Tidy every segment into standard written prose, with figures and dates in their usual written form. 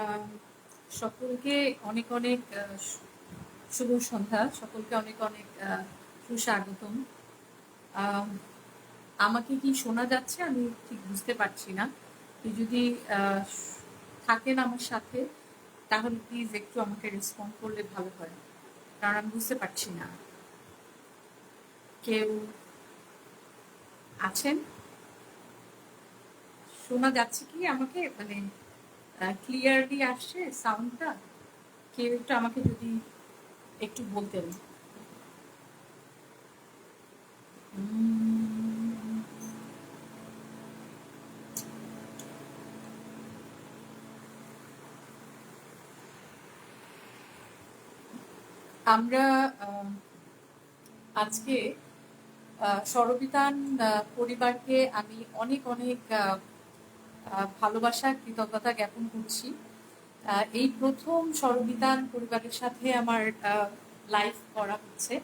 আম সকলকে অনেক, অনেক শুভ সন্ধ্যা। সকলকে অনেক, অনেক সুস্বাগতম। আম আমাকে কি শোনা যাচ্ছে? আমি ঠিক বুঝতে পারছি না। কেউ যদি আ থাকেন আমার সাথে, তাহলে প্লিজ একটু আমাকে রেসপন্ড করলে ভালো হয়। কারণ আমি বুঝতে পারছি না। কেউ আছেন? শোনা যাচ্ছে কি আমাকে? মানে ক্লিয়ারলি আসছে সাউন্ডটা? কেউ একটু আমাকে যদি একটু বলতেন। উম আমরা আজকে স্বরবিতান পরিবারকে আমি অনেক অনেক ভালোবাসা কৃতজ্ঞতা জ্ঞাপন করছি। এই প্রথম স্বরবিতান পরিবারের সাথে আমার লাইভ করা হচ্ছে,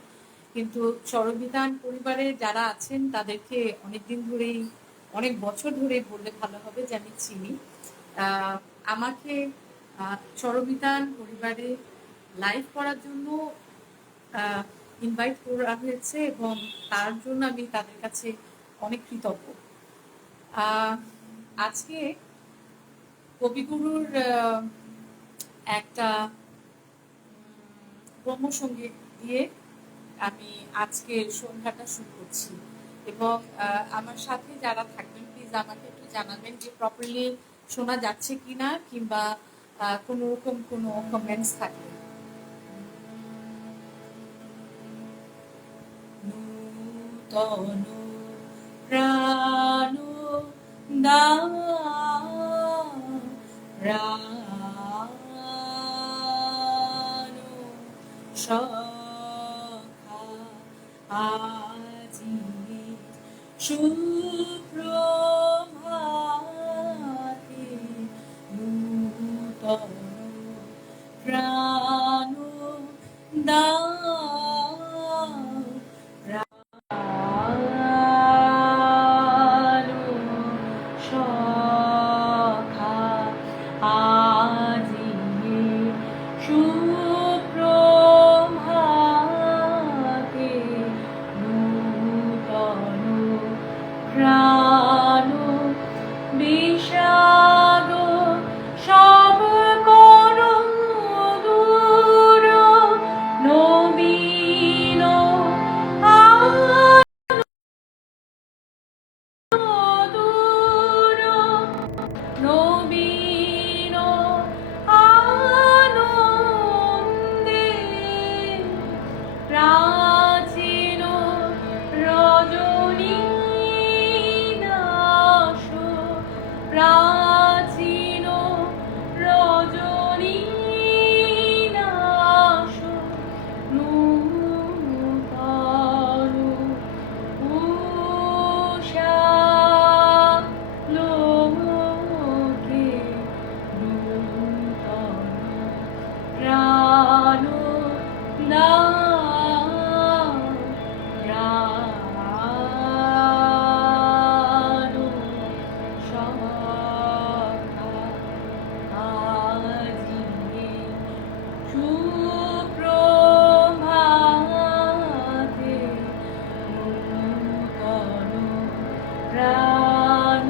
কিন্তু স্বরবিতান পরিবারে যারা আছেন তাদেরকে অনেকদিন ধরেই, অনেক বছর ধরেই বললে ভালো হবে যে আমি চিনি। আমাকে স্বরবিতান পরিবারে লাইভ করার জন্য ইনভাইট করা হয়েছে এবং তার জন্য আমি তাদের কাছে অনেক কৃতজ্ঞ। আজকে কবিগুরুর একটা ব্রহ্মসঙ্গীত দিয়ে আমি আজকের সন্ধ্যাটা শুরু করছি এবং আমার সাথে যারা থাকবেন প্লিজ আমাকে একটু জানাবেন যে প্রপারলি শোনা যাচ্ছে কিনা, কিংবা কোনো রকম কোনো কমেন্টস থাকলে। নূতন প্রাণ দাও প্রাণ সখা আজি সুপ্রভাতে নূতন প্রাণ দাও আলো সখা আজি সুপ্রভাতে নূতন প্রাণ বিষাদ সব করো দূর নবীন দূর নবীন আনন্দে প্রাচীন রজনী দাস প্রাচীন রজনী দাস নূতন উষা লোকে নূতন প্রাণ দাও প্রাণ সখা আজি সুপ্রভাতে নূতন প্রাণ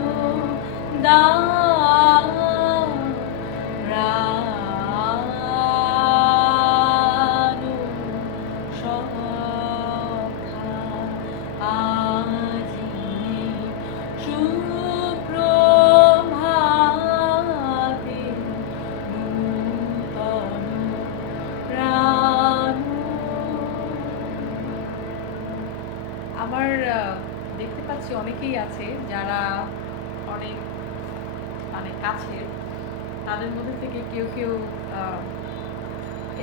দাও প্রাণ সখা আজি সুপ্রভাতে নূতন প্রাণ। আমার দেখতে পাচ্ছি অনেকেই আছে যারা অনেক মানে কাছের, তাদের মধ্যে থেকে কেউ কেউ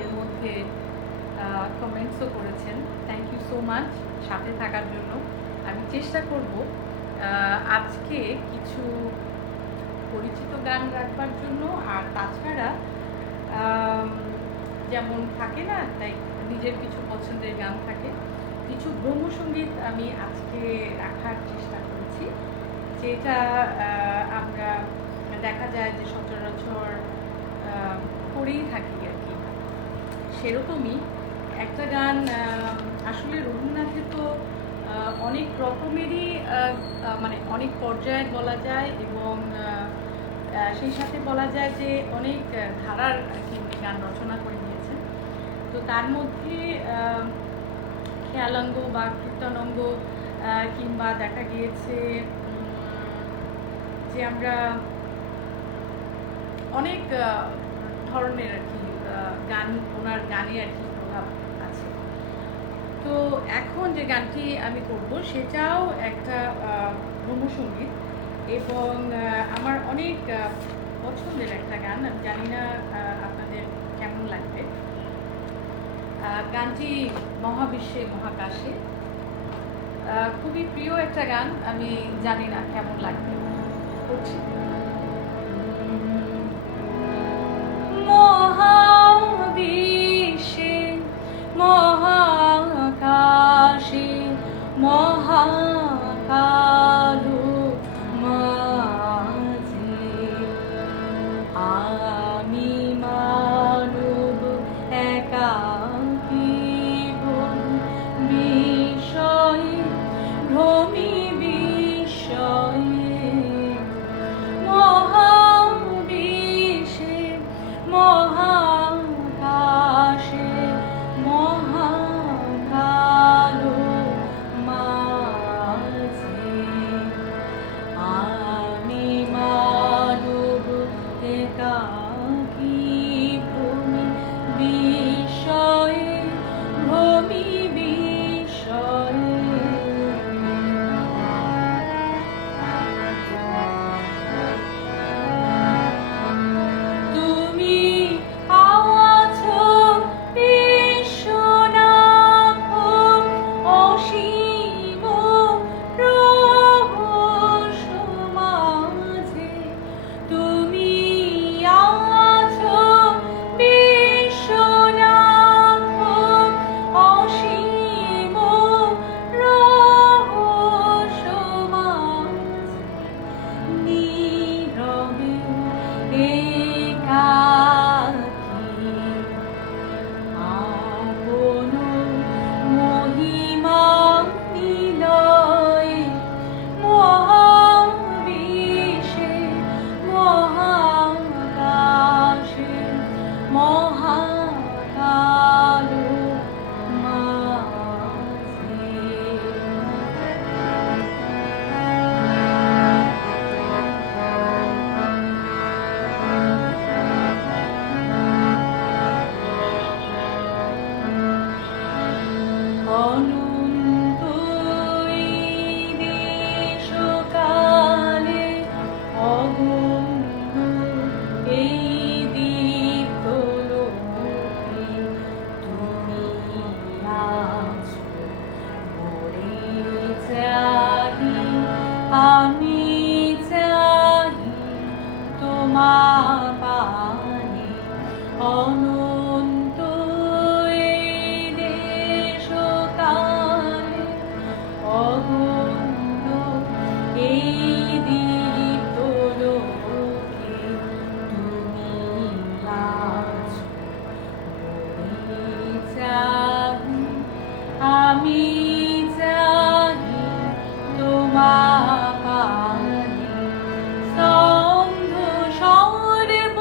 এর মধ্যে কমেন্টসও করেছেন। থ্যাংক ইউ সো মাচ সাথে থাকার জন্য। আমি চেষ্টা করব আজকে কিছু পরিচিত গান রাখবার জন্য, আর তাছাড়া যেমন থাকে না, তাই নিজের কিছু পছন্দের গান থাকে, কিছু ব্রহ্মসঙ্গীত আমি আজকে রাখার চেষ্টা করেছি, যেটা আমরা দেখা যায় যে সচরাচর করেই থাকি আর কি। সেরকমই একটা গান, আসলে রবীন্দ্রনাথের তো অনেক রকমেরই মানে অনেক পর্যায়ের বলা যায়, এবং সেই সাথে বলা যায় যে অনেক ধারার আর কি উনি গান রচনা করে দিয়েছেন। তো তার মধ্যে খেয়ালাঙ্গ বা কীর্তনঙ্গ, কিংবা দেখা গিয়েছে যে আমরা অনেক ধরনের আর কি গান, ওনার গানে আর কি প্রভাব আছে। তো এখন যে গানটি আমি করব সেটাও একটা রবীন্দ্রসঙ্গীত, এবং আমার অনেক পছন্দের একটা গান। আমি জানি না আপনাদের কেমন লাগবে। গানটি মহাবিশ্বে মহাকাশে, খুবই প্রিয় একটা গান, আমি জানি না কেমন লাগবে, করছি। মহাবিশ্বে মহাকাশে মহাকালো মাঝে আমি মানব একাকী বিষয়ে ভ্রমি বিষয়ে মহাবিশ্বে মহাকাশে মহাকালো মাঝে আমি মানব একাকী ভূমি বিষয়ে ভূমি বিষয়ে তুমি আছো বিশ্বনাথ অসীম রহস্য মাঝে, তুমি আছো বিশ্বনাথ অসীম রহস্য মাঝে নীরবে একাকী আপন মহিমা নিলয়ে মহাবিশ্বে মহাকাশে মহাকালো মাঝে। অনন্ত এই দেশকালে অগণ্য এই দীপ্তলোকে তুমি আছো মোরে চাহি, আমি চাহি তোমার পানে। অনন্ত এই দেশকালে অগণ্য এই দীপ্তলোকে তুমি আছো মোরে চাহি, আমি চাহি তোমার পানে। স্তব্ধ সর্বকুলাহল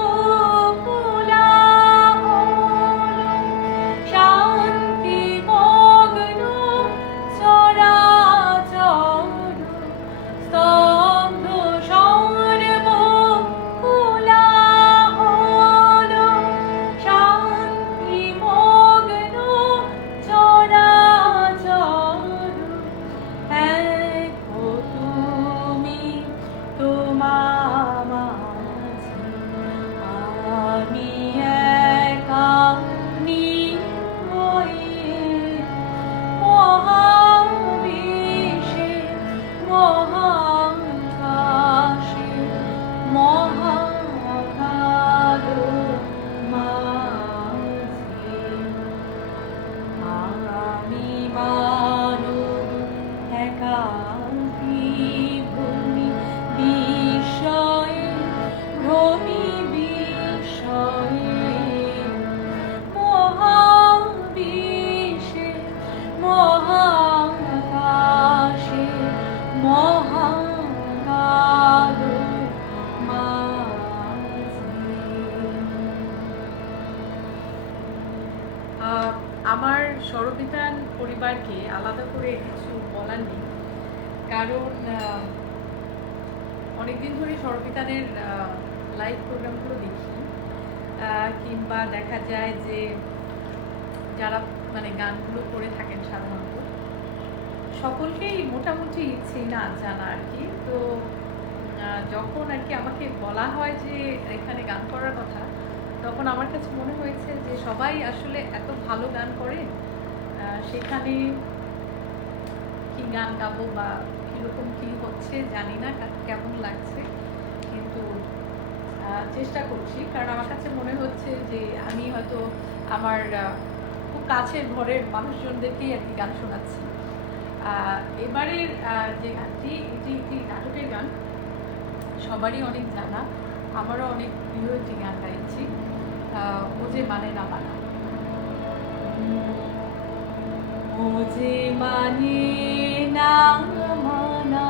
পরিবারকে আলাদা করে কিছু বলার নেই, কারণ অনেকদিন ধরে সরবিতানের লাইভ প্রোগ্রামগুলো দেখি, কিংবা দেখা যায় যে যারা মানে গানগুলো করে থাকেন সাধারণত সকলকেই মোটামুটি চেনা জানা আর কি। তো যখন আর কি আমাকে বলা হয় যে এখানে গান করার কথা, তখন আমার কাছে মনে হয়েছে যে সবাই আসলে এত ভালো গান করে, সেখানে কি গান গাবো বা কীরকম কী হচ্ছে জানি না, কেমন লাগছে, কিন্তু চেষ্টা করছি। কারণ আমার কাছে মনে হচ্ছে যে আমি হয়তো আমার খুব কাছের ঘরের মানুষজনদেরকেই আর কি গান শোনাচ্ছি। এবারের যে গানটি, এটি একটি নাটকের গান, সবারই অনেক জানা, আমারও অনেক প্রিয় একটি গান গাইছি, ও যে মানে না মানা। ও যে মানে না মানা,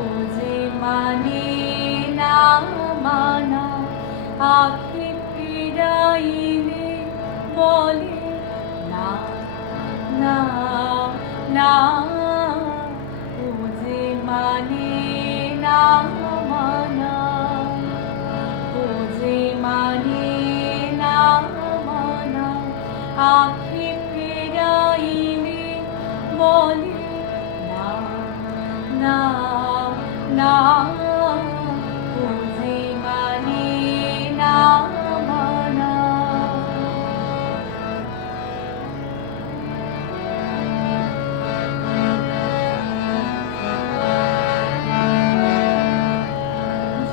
ও যে মানে না মানা, আঁখি ফিরাইলে বলে না না না, ও যে মানে না মানা, ও যে মানে না মানা, আঁখি ফিরাইলে বলে না না না, ও যে মানে না মানা।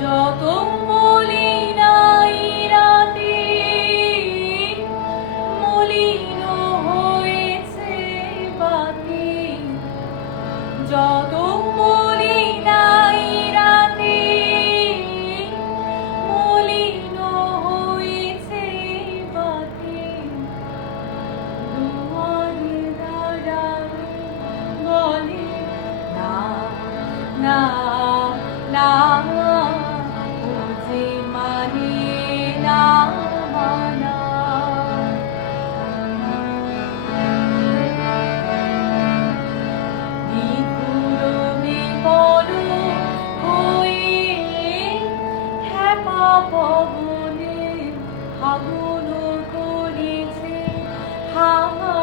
যত বলি নাই রাতে মলিন হয়েছে বাতি, যত বলি নাই রাতে মলিন হয়েছে বাতি, দুয়ারে দাঁড়ায় বলে না না না, ও যে মানে না মানা। বিধুর বিকল হয়ে খ্যাপা পবনে ফাগুন করেছে হাওয়া,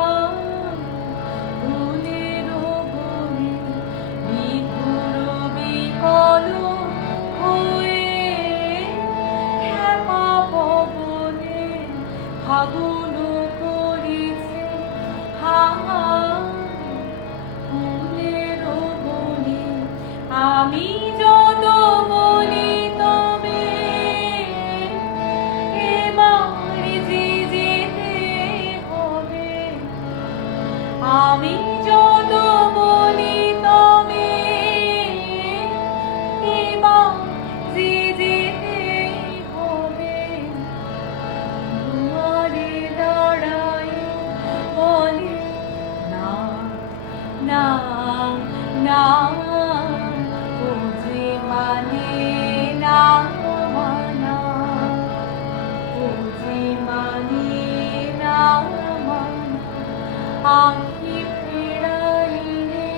ফুলের বনে বিধুর বিকল হয়ে খ্যাপা পবনে ফাগুন করেছে হাওয়া, ফুলের বনে। আমি যত বলি তবে এবার যে যেতে হবে, আমি যত বলি তবে এবার যে যেতে হবে, দুয়ারে দাঁড়ায় বলে না না না, ও যে মানে না মানা, ও যে মানে না মানা, আঁখি ফেরাইলে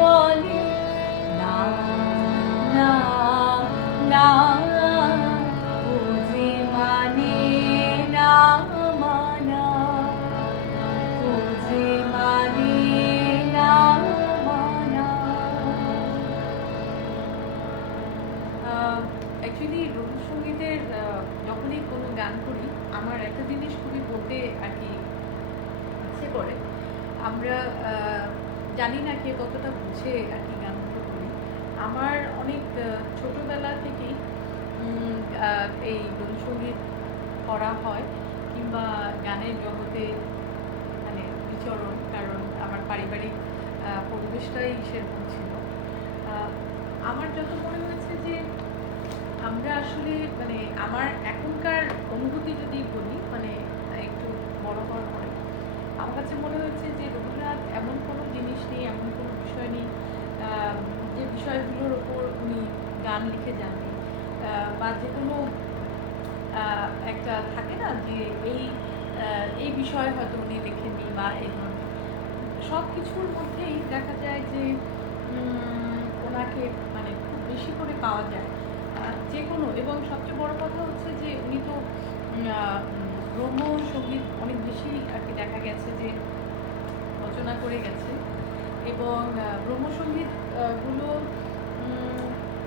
বলে না না না, ও যে মানে না মানা, ও যে মানে না মানা। অ্যাকচুয়ালি রবীন্দ্রসঙ্গীতের যখনই কোনো গান করি, আমার একটা জিনিস খুবই বলতে আর কি ইচ্ছে করে। আমরা জানি না কে কতটা বুঝে আর কি গানগুলো করি। আমার অনেক ছোটোবেলা থেকেই এই রবীন্দ্রসঙ্গীত করা হয়, কিংবা গানের জগতে মানে বিচরণ, কারণ আমার পারিবারিক পরিবেশটাই সেরকম ছিল। আমার যত মনে হয়েছে যে আমরা আসলে মানে আমার এখনকার অনুভূতি যদি বলি, মানে একটু বড় হওয়ার পরে আমার কাছে মনে হয়েছে যে রবীন্দ্রনাথ এমন কোনো জিনিস নেই, এমন কোনো বিষয় নেই যে বিষয়গুলোর ওপর উনি গান লিখে যাননি, বা যে কোনো একটা থাকে না যে এই বিষয় হয়তো উনি লিখেননি বা এই ধরনের। সব কিছুর মধ্যেই দেখা যায় যে ওনাকে মানে খুব বেশি করে পাওয়া যায় যে কোনো, এবং সবচেয়ে বড় কথা হচ্ছে যে উনি তো ব্রহ্ম সঙ্গীত অনেক বেশি আর কি দেখা গেছে যে রচনা করে গেছে, এবং ব্রহ্মসঙ্গীত গুলো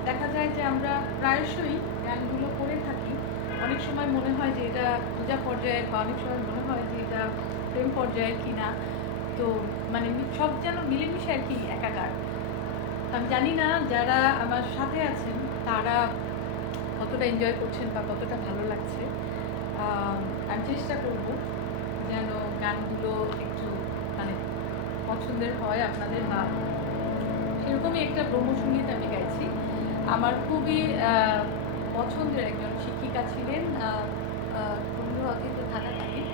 দেখা যায় যে আমরা প্রায়শই গানগুলো করে থাকি। অনেক সময় মনে হয় যে এটা পূজা পর্যায়ের, বা অনেক সময় মনে হয় যে এটা প্রেম পর্যায়ের কিনা, তো মানে সব যেন মিলেমিশে আর কি একাকার। আমি জানি না যারা আমার সাথে আছেন তারা কতটা এনজয় করছেন বা কতটা ভালো লাগছে। আমি চেষ্টা করব যেন গানগুলো একটু মানে পছন্দের হয় আপনাদের, বা সেরকমই একটা ব্রহ্মসঙ্গীত আমি গাইছি। আমার খুবই পছন্দের একজন শিক্ষিকা ছিলেন বন্ধু অতীতে থাকাকালীন,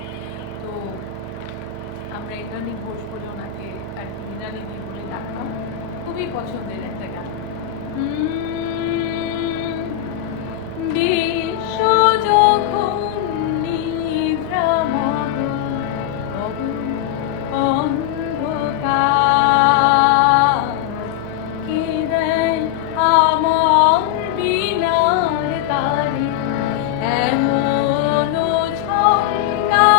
তো আমরা ইন্দ্রাণী ঘোষ বলে ওনাকে আর কি ইন্দ্রাণীদি বলে ডাকতাম। খুবই পছন্দের একটা গান। বিশ্ব যখন নিদ্রামগ্ন অন্ধকার, কে দেয় আমার বিনার তারে এমন সংজ্ঞা,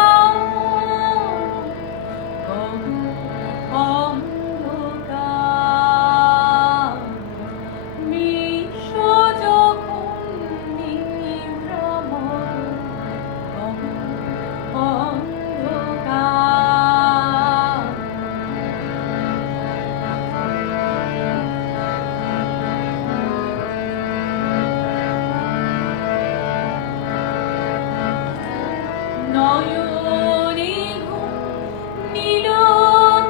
অন্ধকার বিশ্ব যখন নিদ্রামগ্ন অন্ধকার, নয়নে ঘুম নীল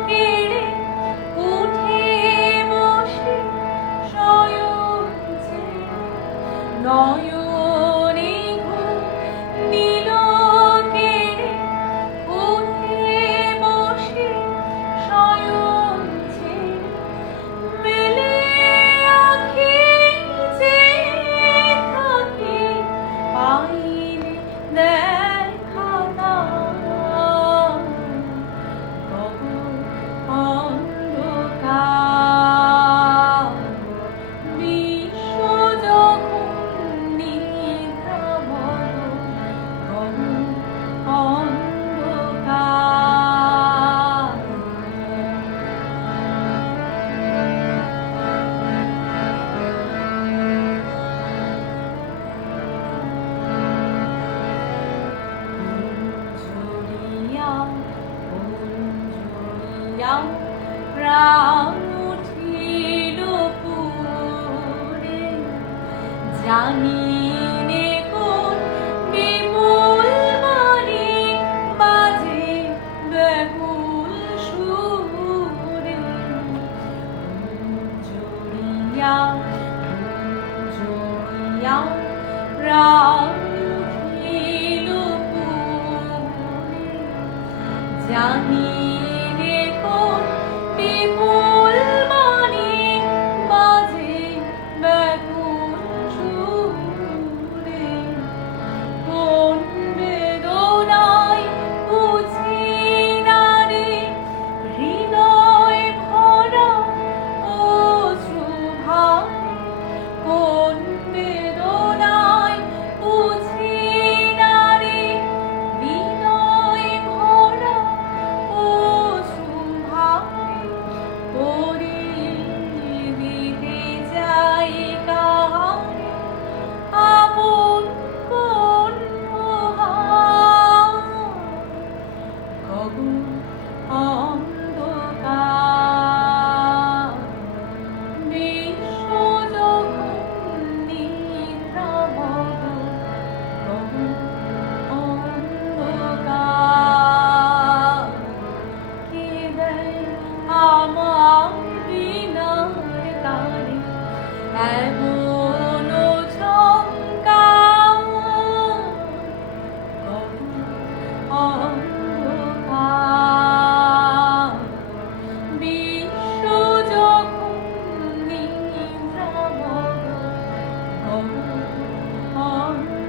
কেড়ে উঠে বসে শয়ন ছেড়ে, নয়নে ঘুম নীল কেড়ে উঠে বসে শয়ন ছেড়ে, মেলে আঁখি চেয়ে থাকি পাইলে দেখা দাও, অন্ধকার বিশ্ব যখন নিদ্রামগ্ন অন্ধকার। প্রাণ উঠিল পুরে, জানি নে কোন বিপুল বাণী বাজে ব্যাকুল সুরে, জড়িয়া জড়িয়া প্রাণ উঠিল পুরে, জানি রে কোন বিপুল বাণী বাজে ব্যাকুল সুরে, কোন বেদনায় বুঝি না রে হৃদয় ভরা অশ্রু ভাই, কোন বেদনায় বুঝি না রে হৃদয় ভরা অশ্রু ভাই, করি দিতে চাই কাহারে আপন কোন প্রহার, গগন অন্ধকার বিশ্ব যখন নিদ্রামগ্ন অন্ধকার, কে দেয় আমার বিনার তারে এমন সংজ্ঞা, অন্ধকার বিশ্ব যখন নিদ্রামগ্ন অন্ধকার।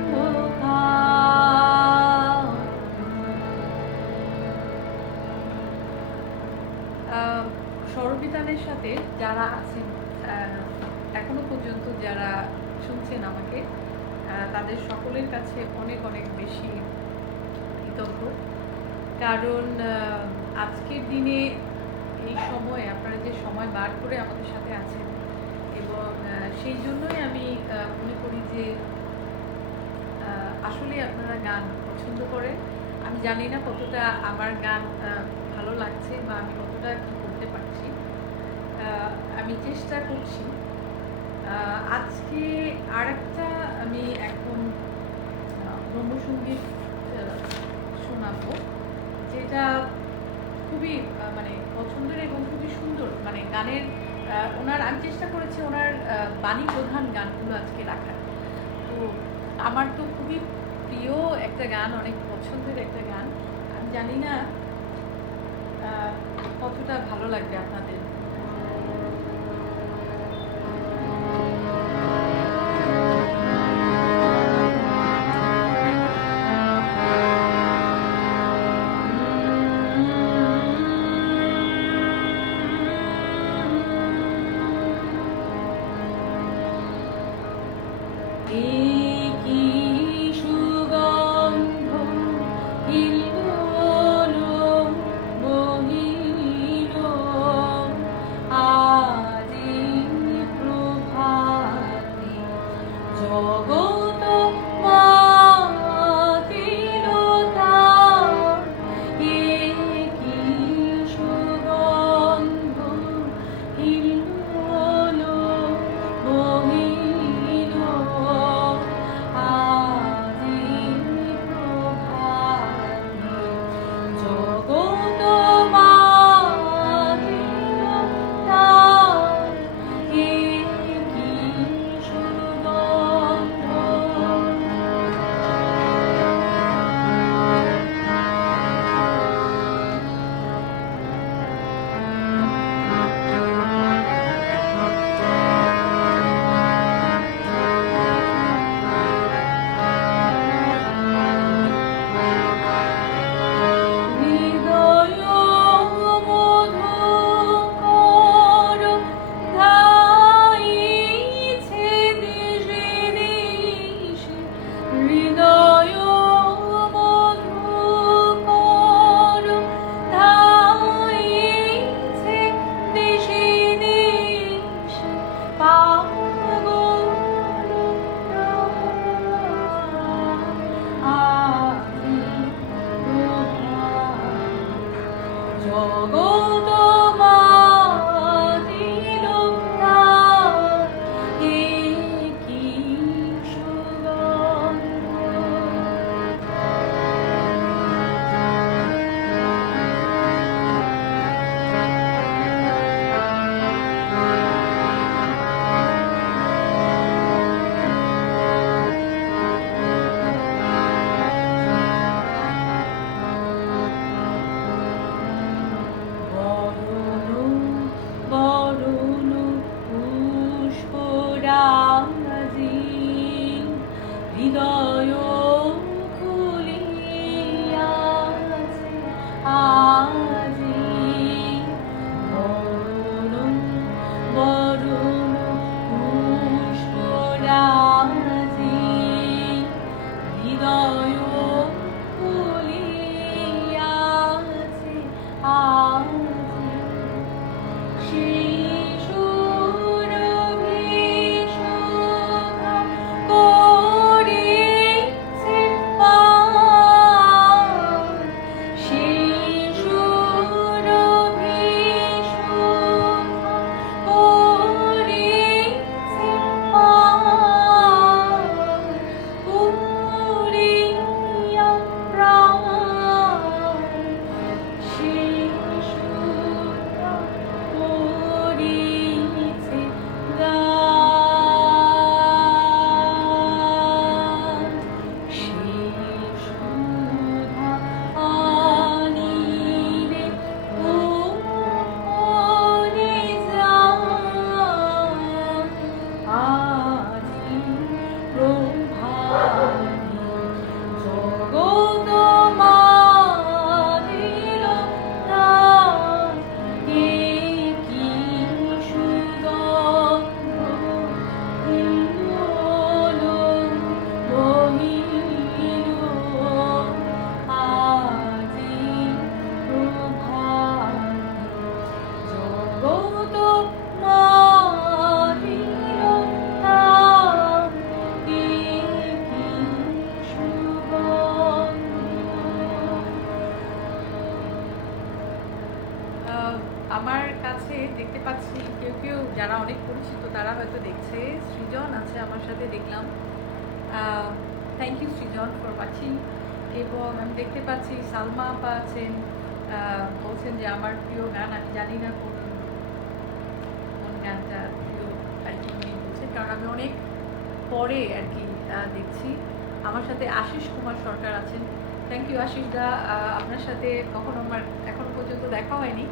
আপনাদের যারা আছেন এখনো পর্যন্ত যারা শুনছেন আমাকে, তাদের সকলের কাছে অনেক অনেক বেশি কৃতজ্ঞ। কারণ আজকের দিনে এই সময়ে আপনারা যে সময় বার করে আমাদের সাথে আছেন, এবং সেই জন্যই আমি মনে করি যে আসলে আপনারা গান পছন্দ করেন। আমি জানি না কতটা আমার গান ভালো লাগছে বা আমি কতটা কি করতে পারছি, আমি চেষ্টা করছি। আজকে আরেকটা আমি এখন ব্রহ্মসঙ্গীত শোনাবো, যেটা খুবই মানে পছন্দের এবং খুবই সুন্দর। মানে গানের ওনার আমি চেষ্টা করেছি ওনার বাণী প্রধান গানগুলো আজকে রাখার। তো আমার তো খুবই প্রিয় একটা গান, অনেক পছন্দের একটা গান। আমি জানি না কতটা ভালো লাগবে আপনাদের। যারা অনেক পরিচিত তারা হয়তো দেখছে। সৃজন আছে আমার সাথে, দেখলাম। Thank you Srijan for watching. এবং আমি দেখতে পাচ্ছি সালমা আপা আছেন, বলছেন যে আমার প্রিয় গান, আমি জানি না কোন কোন গানটা প্রিয় আর কি উনি বলছেন, কারণ আমি অনেক পরে আর কি দেখছি। আমার সাথে আশিস কুমার সরকার আছেন। থ্যাংক ইউ আশিস দা, আপনার সাথে কখনো আমার এখনো পর্যন্ত দেখা হয়নি,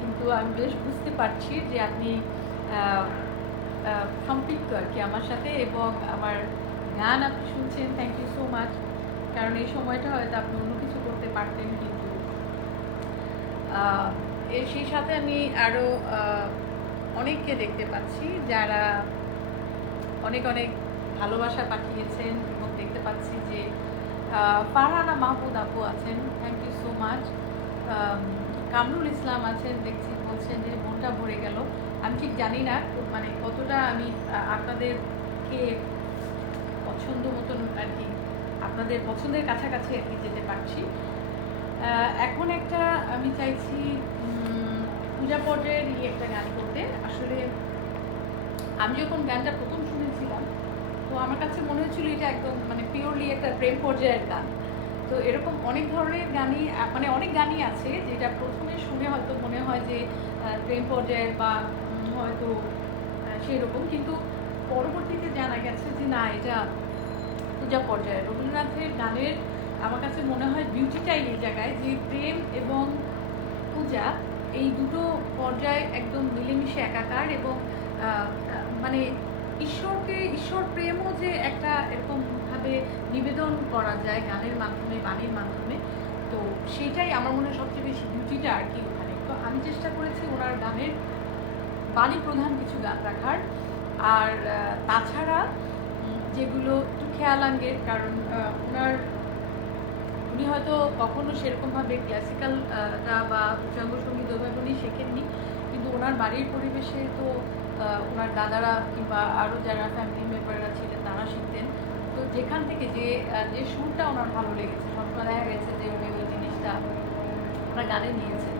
কিন্তু আমি বেশ বুঝতে পারছি যে আপনি সম্পৃক্ত আর কি আমার সাথে, এবং আমার গান আপনি শুনছেন। থ্যাংক ইউ সো মাচ, কারণ এই সময়টা হয়তো আপনি অন্য কিছু করতে পারতেন, কিন্তু সেই সাথে আমি আরও অনেককে দেখতে পাচ্ছি যারা অনেক অনেক ভালোবাসা পাঠিয়েছেন, এবং দেখতে পাচ্ছি যে ফারহানা মাহমুদ আপু আছেন, thank you so much. Kamrul Islam আছেন, দেখছি, বলছেন যে মনটা ভরে গেল। আমি ঠিক জানি না মানে কতটা আমি আপনাদেরকে পছন্দ মতন আর কি, আপনাদের পছন্দের কাছাকাছি আর কি যেতে পারছি। এখন একটা আমি চাইছি পূজা পর্যায়ের একটা গান করতে। আসলে আমি যখন গানটা প্রথম শুনেছিলাম, তো আমার কাছে মনে হচ্ছিল এটা একদম মানে পিওরলি একটা প্রেম পর্যায়ের গান। তো এরকম অনেক ধরনের গানই, মানে অনেক গানই আছে যেটা প্রথমে শুনে হয়তো মনে হয় যে প্রেম পর্যায়ের বা হয়তো সেই রকম, কিন্তু পরবর্তীতে জানা গেছে যে না, এটা পূজা পর্যায়ের। রবীন্দ্রনাথের গানের আমার কাছে মনে হয় বিউটিটাই এই জায়গায় যে প্রেম এবং পূজা এই দুটো পর্যায়ে একদম মিলেমিশে একাকার, এবং মানে ঈশ্বর প্রেমও যে একটা এরকমভাবে নিবেদন করা যায় গানের মাধ্যমে, বাণীর মাধ্যমে। তো সেটাই আমার মনে হয় সবচেয়ে বেশি বিউটিটা আর কি ওখানে। তো আমি চেষ্টা করেছি ওনার গানের বাণী প্রধান কিছু গান রাখার, আর তাছাড়া যেগুলো একটু খেয়ালাঙ্গের, কারণ উনি হয়তো কখনো সেরকমভাবে ক্লাসিক্যালটা বা উচ্চাঙ্গ সঙ্গীত ওইভাবে শেখেননি, কিন্তু ওনার বাড়ির পরিবেশে তো ওনার দাদারা কিংবা আরও যারা ফ্যামিলি মেম্বাররা ছিলেন তারা শিখতেন। তো যেখান থেকে যে সুরটা ওনার ভালো লেগেছে, সবসময় দেখা গেছে যে উনি ওই জিনিসটা ওনার গানে নিয়েছেন।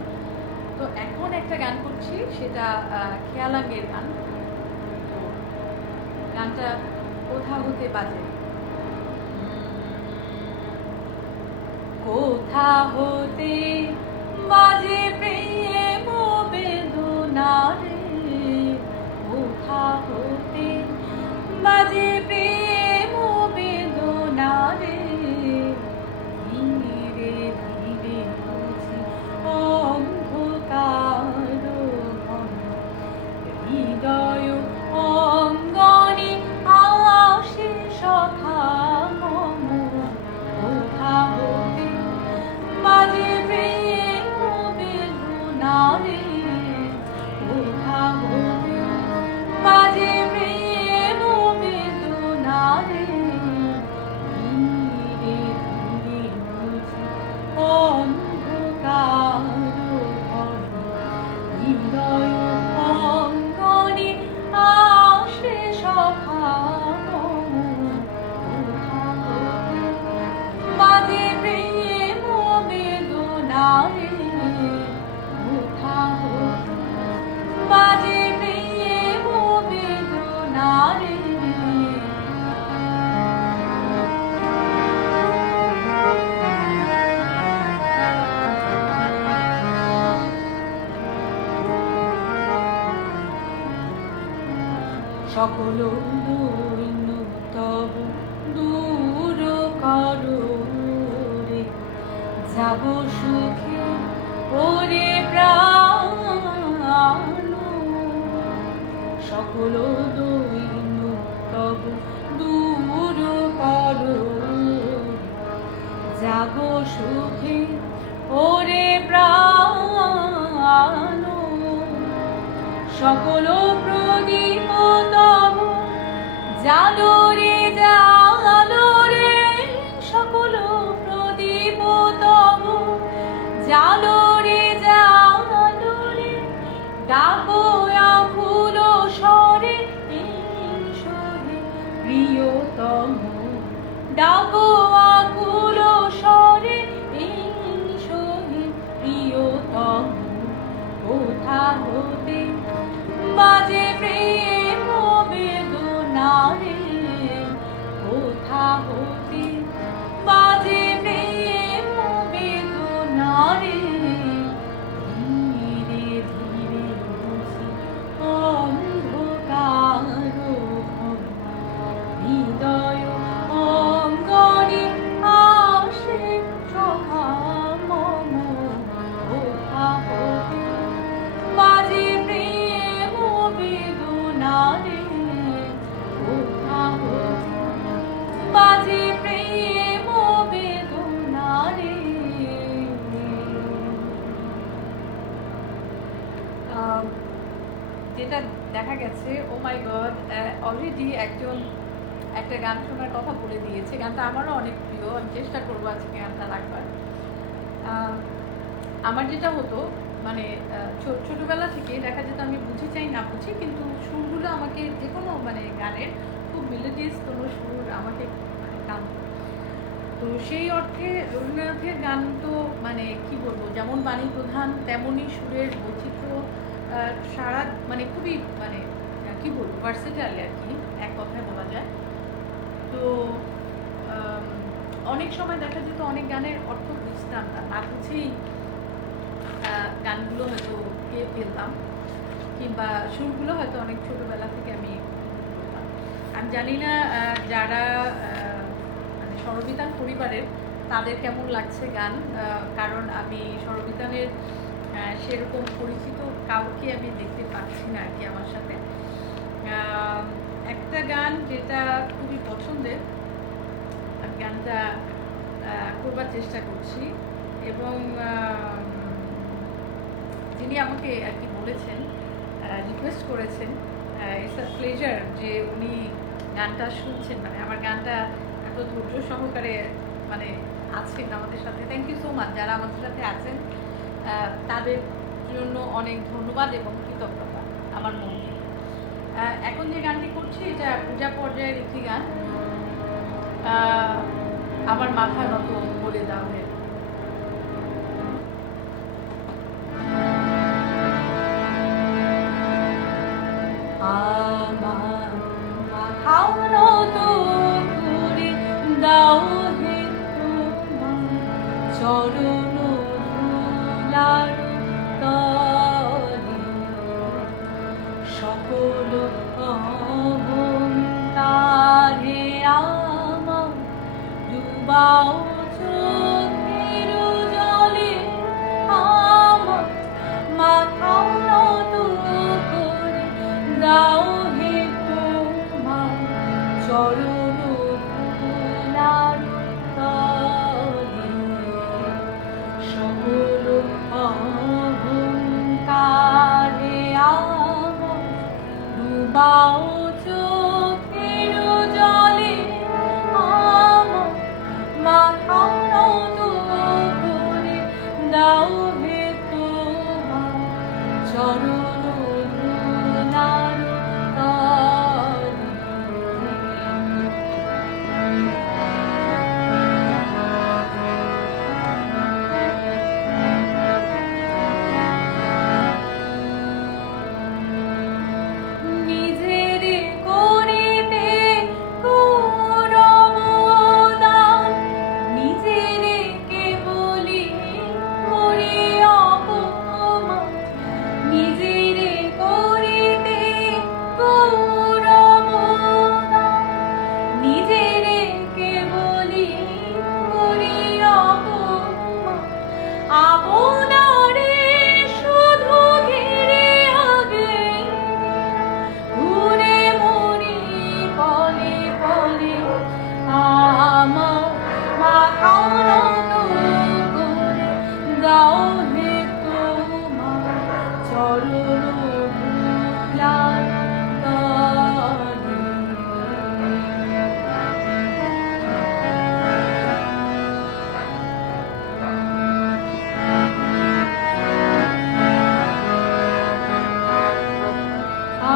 তো এখন একটা গান করছি, সেটা খেয়ালাঙ্গের গান। তো গানটা কোথা হতে বাজে, কোথা হতে বাজে প্রেম বেদনা রে, কোথা হতে বাজে প্রেম বেদনা রে, ধীরে ধীরে বুঝি অন্ধকার ঘন, হৃদয় অঙ্গনে আসে সখা মম, কোথা হতে বাজে প্রেম বেদনা রে, কোথা হতে বাজে প্রেম বেদনা রে, ধীরে ধীরে বুঝি অন্ধকার ঘন, হৃদয় অঙ্গনে আসে সখা মম, কোথা হতে বাজে প্রেম বেদনা রে, কোথা হতে বাজে প্রেম বেদনা রে। সকল দৈন্য তব দূর করো রে, যাব সুখে ওরে প্রাণ, সকল দৈন্য তব দূর করো রে, যাব সুখে ওরে প্রাণ, সকল প্রদীপ তব জালো রে জালো রে, সকল প্রদীপ তব জালো রে জালো রে, ডাকো আকুল স্বরে সরে প্রিয়তম, ডাকো আকুল স্বরে সরে প্রিয়তম, কোথা হতে বাজে প্রেম বাজে প্রেম বেদনা রে। যেটা দেখা গেছে, ও মাই গড, অলরেডি একটা গান শোনার কথা বলে দিয়েছে। গানটা আমারও অনেক প্রিয়, আমি চেষ্টা করবো আজকে গানটা রাখবার। আমার যেটা হতো মানে ছোটবেলা থেকে দেখা যেত, আমি বুঝি চাই না বুঝি, কিন্তু সুরগুলো আমাকে যে কোনো মানে গানের খুব মেলোডিয়াস কোনো সুর আমাকে মানে টানত। তো সেই অর্থে রবীন্দ্রনাথের গান তো মানে কি বলবো, যেমন বাণী প্রধান তেমনই সুরের বৈচিত্র্য, সারা মানে খুবই মানে কি বলবো ভার্সেটাইল আর কি, এক কথায় বলা যায়। তো অনেক সময় দেখা যেত অনেক গানের অর্থ বুঝতাম না, না বুঝেই গানগুলো হয়তো গেয়ে ফেলতাম, কিংবা সুরগুলো হয়তো অনেক ছোটোবেলা থেকে আমি করতাম। আমি জানি না যারা মানে স্বরবিতান পরিবারের তাদের কেমন লাগছে গান, কারণ আমি স্বরবিতানের সেরকম পরিচিত কাউকে আমি দেখতে পাচ্ছি না আর কি আমার সাথে। একটা গান যেটা খুবই পছন্দের, আমি গানটা করবার চেষ্টা করছি, এবং যিনি আমাকে আর কি বলেছেন, রিকোয়েস্ট করেছেন, ইটস আ প্লেজার যে উনি গানটা শুনছেন, মানে আমার গানটা এত ধৈর্য সহকারে মানে আছেন আমাদের সাথে। থ্যাংক ইউ সো মাচ যারা আমাদের সাথে আছেন, তাদের জন্য অনেক ধন্যবাদ এবং কৃতজ্ঞতা আমার মন থেকে। এখন যে গানটি করছি এটা পূজা পর্যায়ের একটি গান, আমার মাথা নত করে দাও হে। আমার মাথাও নত করে দাও হে তোমার চরণ ধুলার তলে, সকল অহংকারে আমার ডুবাও চোখের জলে, আমার মাথাও নত করে দাও হে তোমার চরণ ধুলার তলে, সকল অহংকারে আমার ডুবাও চোখের জলে, আমার মাথাও নত করে দাও হে তোমার চরণ ধুলার তলে। নিজের করিতে গৌরবদান, নিজের কেবলি করি অপমান, নিজের করিতে গৌরবদান, নিজের কেবলি করি অপমান, আপনারে শুধু ঘিরে আগে ঘুরে মরি পলে পলে, আমার মাথাও নত করে দাও হে তোমার চরণ ধুলার তলে।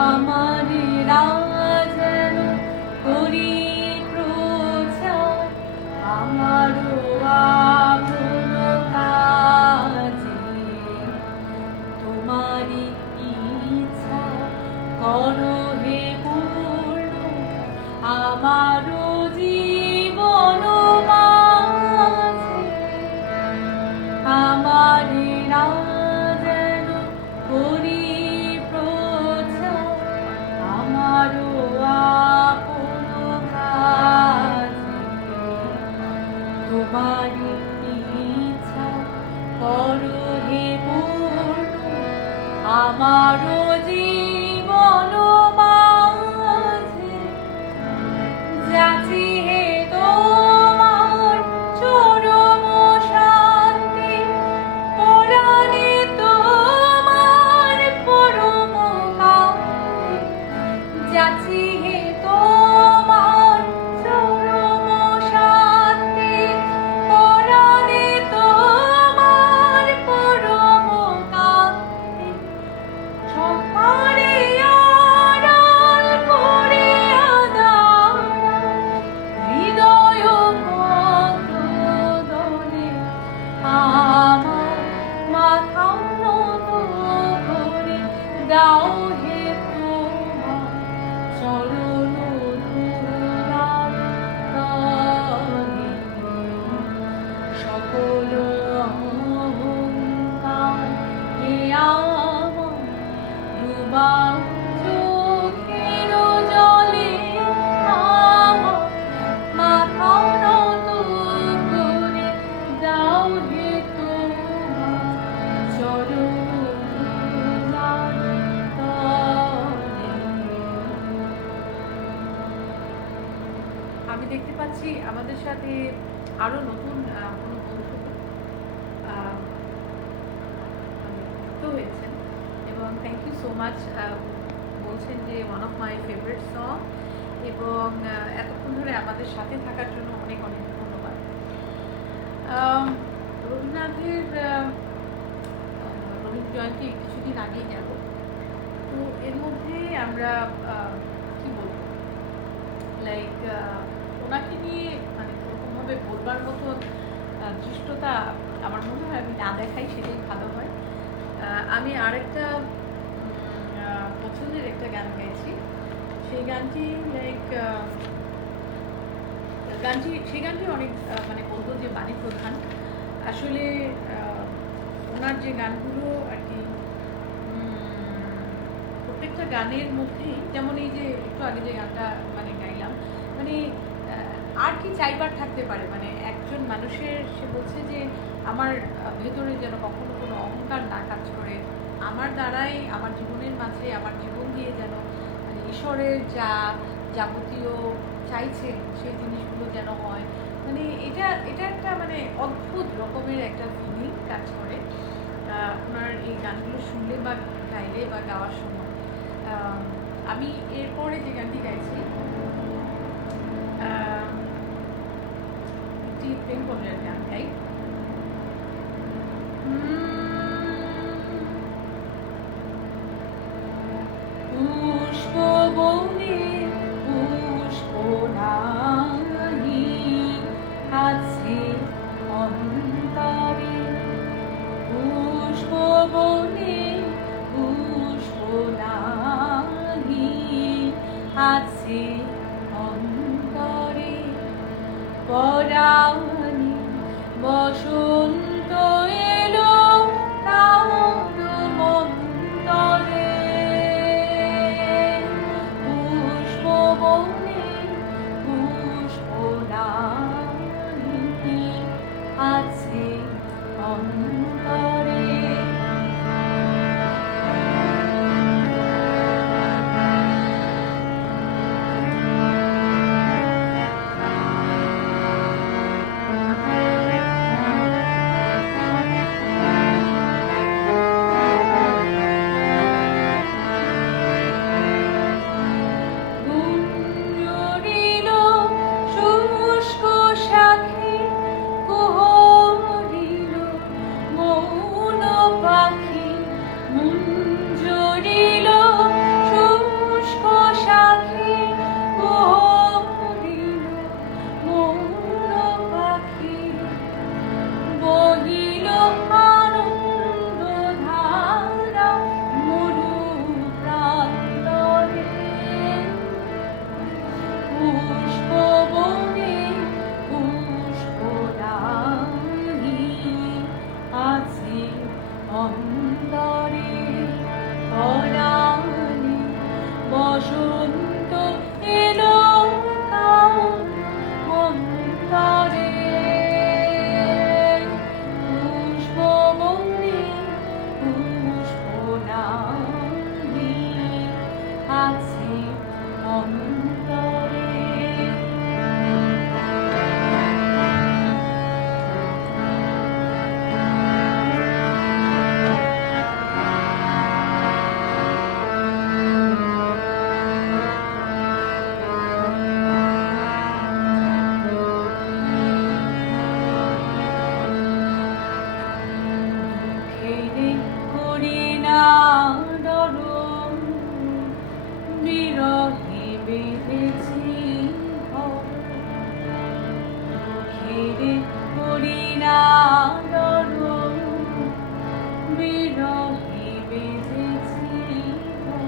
আমার রাজন করি প্রচার, আমার আপন কাজে, তোমারি ইচ্ছা করো হে পূর্ণ আমার জীবন মাঝে, আমার রাজন করি প্রচার, আমার আপন কাজে, তোমারি ইচ্ছা করো হে পূর্ণ আমার জীবন মাঝে, যাচি হে করছি আমাদের সাথে আরও নতুন কোনো বন্ধু আহ, মানে যুক্ত হয়েছেন, এবং থ্যাংক ইউ সো মাচ। বলছেন যে one of my favourite song, এবং এতক্ষণ ধরে আমাদের সাথে থাকার জন্য অনেক অনেক ধন্যবাদ। রবীন্দ্রনাথের রবীন্দ্র জয়ন্তী কিছুদিন আগেই গেল, তো এর মধ্যে আমরা কি বলবো, লাইক ওনাকে নিয়ে মানে ওরকমভাবে বলবার মতো দৃষ্টতা আমার মনে হয় আমি না দেখাই, সেটাই ভালো হয়। আমি আরেকটা পছন্দের একটা গান গাইছি, সেই গানটি লাইক সেই গানটি অনেক মানে বলবো যে বাণী প্রধান। আসলে ওনার যে গানগুলো আর কি, প্রত্যেকটা গানের মধ্যেই, যেমন এই যে একটু আগে যে গানটা মানে গাইলাম, মানে আর কি চাইবার থাকতে পারে, মানে একজন মানুষের, সে বলছে যে আমার ভেতরে যেন কখনো কোনো অহংকার না কাজ করে, আমার দ্বারাই আমার জীবনের মাঝে আমার জীবন দিয়ে যেন মানে ঈশ্বরের যা যাবতীয় চাইছেন সেই জিনিসগুলো যেন হয়। মানে এটা এটা একটা মানে অদ্ভুত রকমের একটা ফিলিং কাজ করে ওনার এই গানগুলো শুনলে বা গাইলে বা গাওয়ার সময়। আমি এরপরে যে গানটি গাইছি একটি প্রেম পর্যায়ের গান গাই। পুষ্প বনে পুষ্প নাহি আছে অন্তরে, পুষ্প বনে পুষ্প নাহি আছে অন্তরে, পরাণে বসন্ত এলো তার মন্তরে, পুষ্প বনে পুষ্প নাহি আছে অন্তরে। গুঞ্জরিল শুষ্ক শাখে কুহরিল মৌন পাখি, মুঞ্জরিল শুষ্ক শাখে কুহরিল মৌন পাখি, বহিল আনন্দ ধারা মরু প্রান্তরে, পুষ্প বনে পুষ্প নাহি আছে অন্তরে, পরাণে বসন্ত এলো তার অন্তরে, পুষ্প বনে পুষ্প নাহি আছে অন্তরে। দুঃখেরে করি না ডরন, বিরহে বেঁধেছি ঘর, দুঃখেরে করি না ডরন, বিরহে বেঁধেছি ঘর,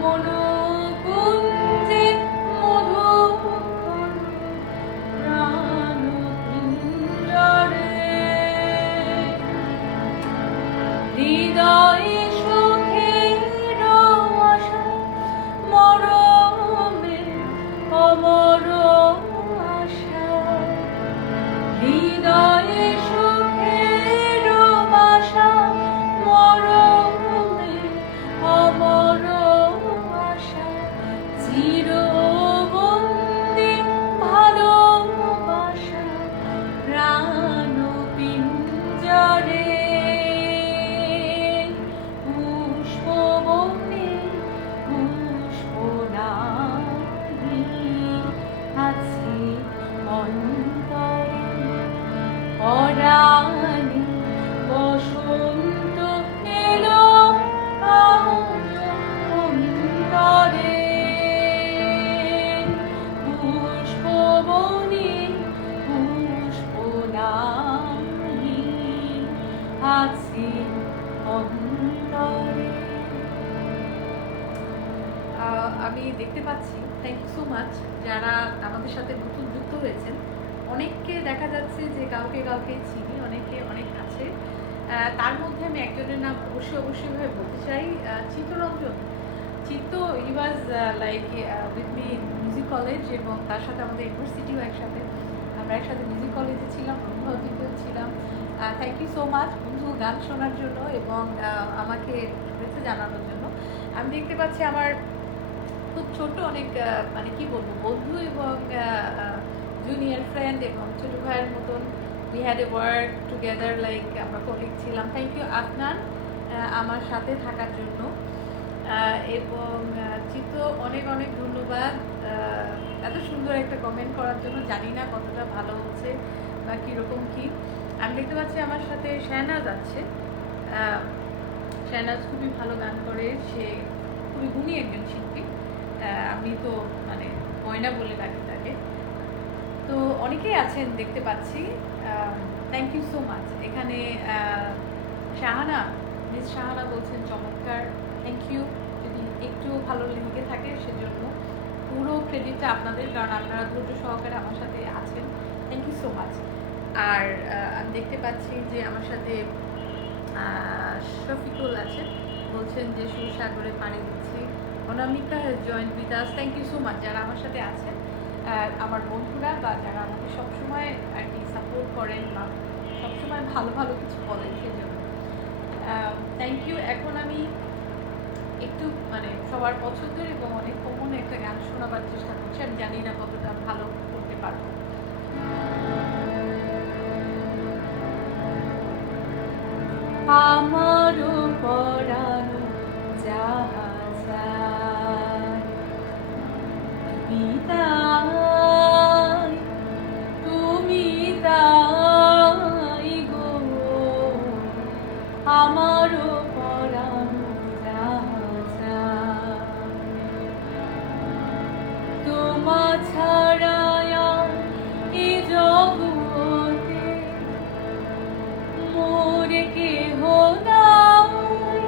মনোকুঞ্জে মধুকর প্রাণ পিঞ্জরে, হৃদয়ে সুখের আশা মরমে অমর আশা, হৃদয়ে সুখের আশা মরমে অমর অন্তরে পরাণে বসন্ত এলো অন্তরে পুষ্পবনে পুষ্পদানি আছে অন্তরে। আমি দেখতে পাচ্ছি, থ্যাংক ইউ সো মাচ যারা আমাদের সাথে নতুন যুক্ত হয়েছেন। অনেককে দেখা যাচ্ছে যে কাউকে কাউকে চিনি, অনেকে অনেক আছে। তার মধ্যে আমি একজনের নাম অবশ্যই ভাবে বলতে চাই, Chittaranjan. Chitta he was like with me music college, এবং তার সাথে আমাদের ইউনিভার্সিটিও একসাথে, আমরা একসাথে মিউজিক কলেজে ছিলাম, অনুভূতিতেও ছিলাম। থ্যাংক ইউ সো মাচ বন্ধু গান শোনার জন্য এবং আমাকে শুভেচ্ছা জানানোর জন্য। আমি দেখতে পাচ্ছি আমার খুব ছোট অনেক মানে কি বলবো বন্ধু এবং জুনিয়র ফ্রেন্ড এবং ছোট ভাইয়ের মতন we had a work together, like আমরা কলিগ ছিলাম। থ্যাংক ইউ আফনান আমার সাথে থাকার জন্য, এবং চিত্ত অনেক অনেক ধন্যবাদ এত সুন্দর একটা কমেন্ট করার জন্য। জানি না কতটা ভালো হচ্ছে বা কীরকম কী। আমি দেখতে পাচ্ছি আমার সাথে শাহনাজ আছে। শাহনাজ খুবই ভালো গান করে, সে খুবই গুণী একজন শিল্পী। আমি তো মানে ময়না বলে ডাকি তাকে। তো অনেকেই আছেন দেখতে পাচ্ছি, থ্যাংক ইউ সো মাচ। এখানে শাহানা, মিস শাহানা বলছেন চমৎকার, থ্যাংক ইউ। যদি একটু ভালো লেগে থাকে সেজন্য পুরো ক্রেডিটটা আপনাদের, কারণ আপনারা ধৈর্য সহকারে আমার সাথে আছেন, থ্যাংক ইউ সো মাচ। আর আমি দেখতে পাচ্ছি যে আমার সাথে শফিকুল আছে, বলছেন যে সুসাগরে পানি দিচ্ছি। Anamika has joined with us, thank you so much যারা আমার সাথে আছেন, আমার বন্ধুরা বা যারা আমাকে সবসময় আর কি সাপোর্ট করেন বা সবসময় ভালো ভালো কিছু বলেন, সেজন্য থ্যাংক ইউ। এখন আমি একটু মানে সবার পছন্দের এবং অনেক কমন একটা গান শোনাবার চেষ্টা করছি, আমি জানি না কতটা ভালো করতে পারবো। আমারও পরানো যাহা চায় তুমি তাই গো, আমারও পরানো যাহা চায় তোমা ছাড়ায়া এ জগতে মোর কেহ নাই,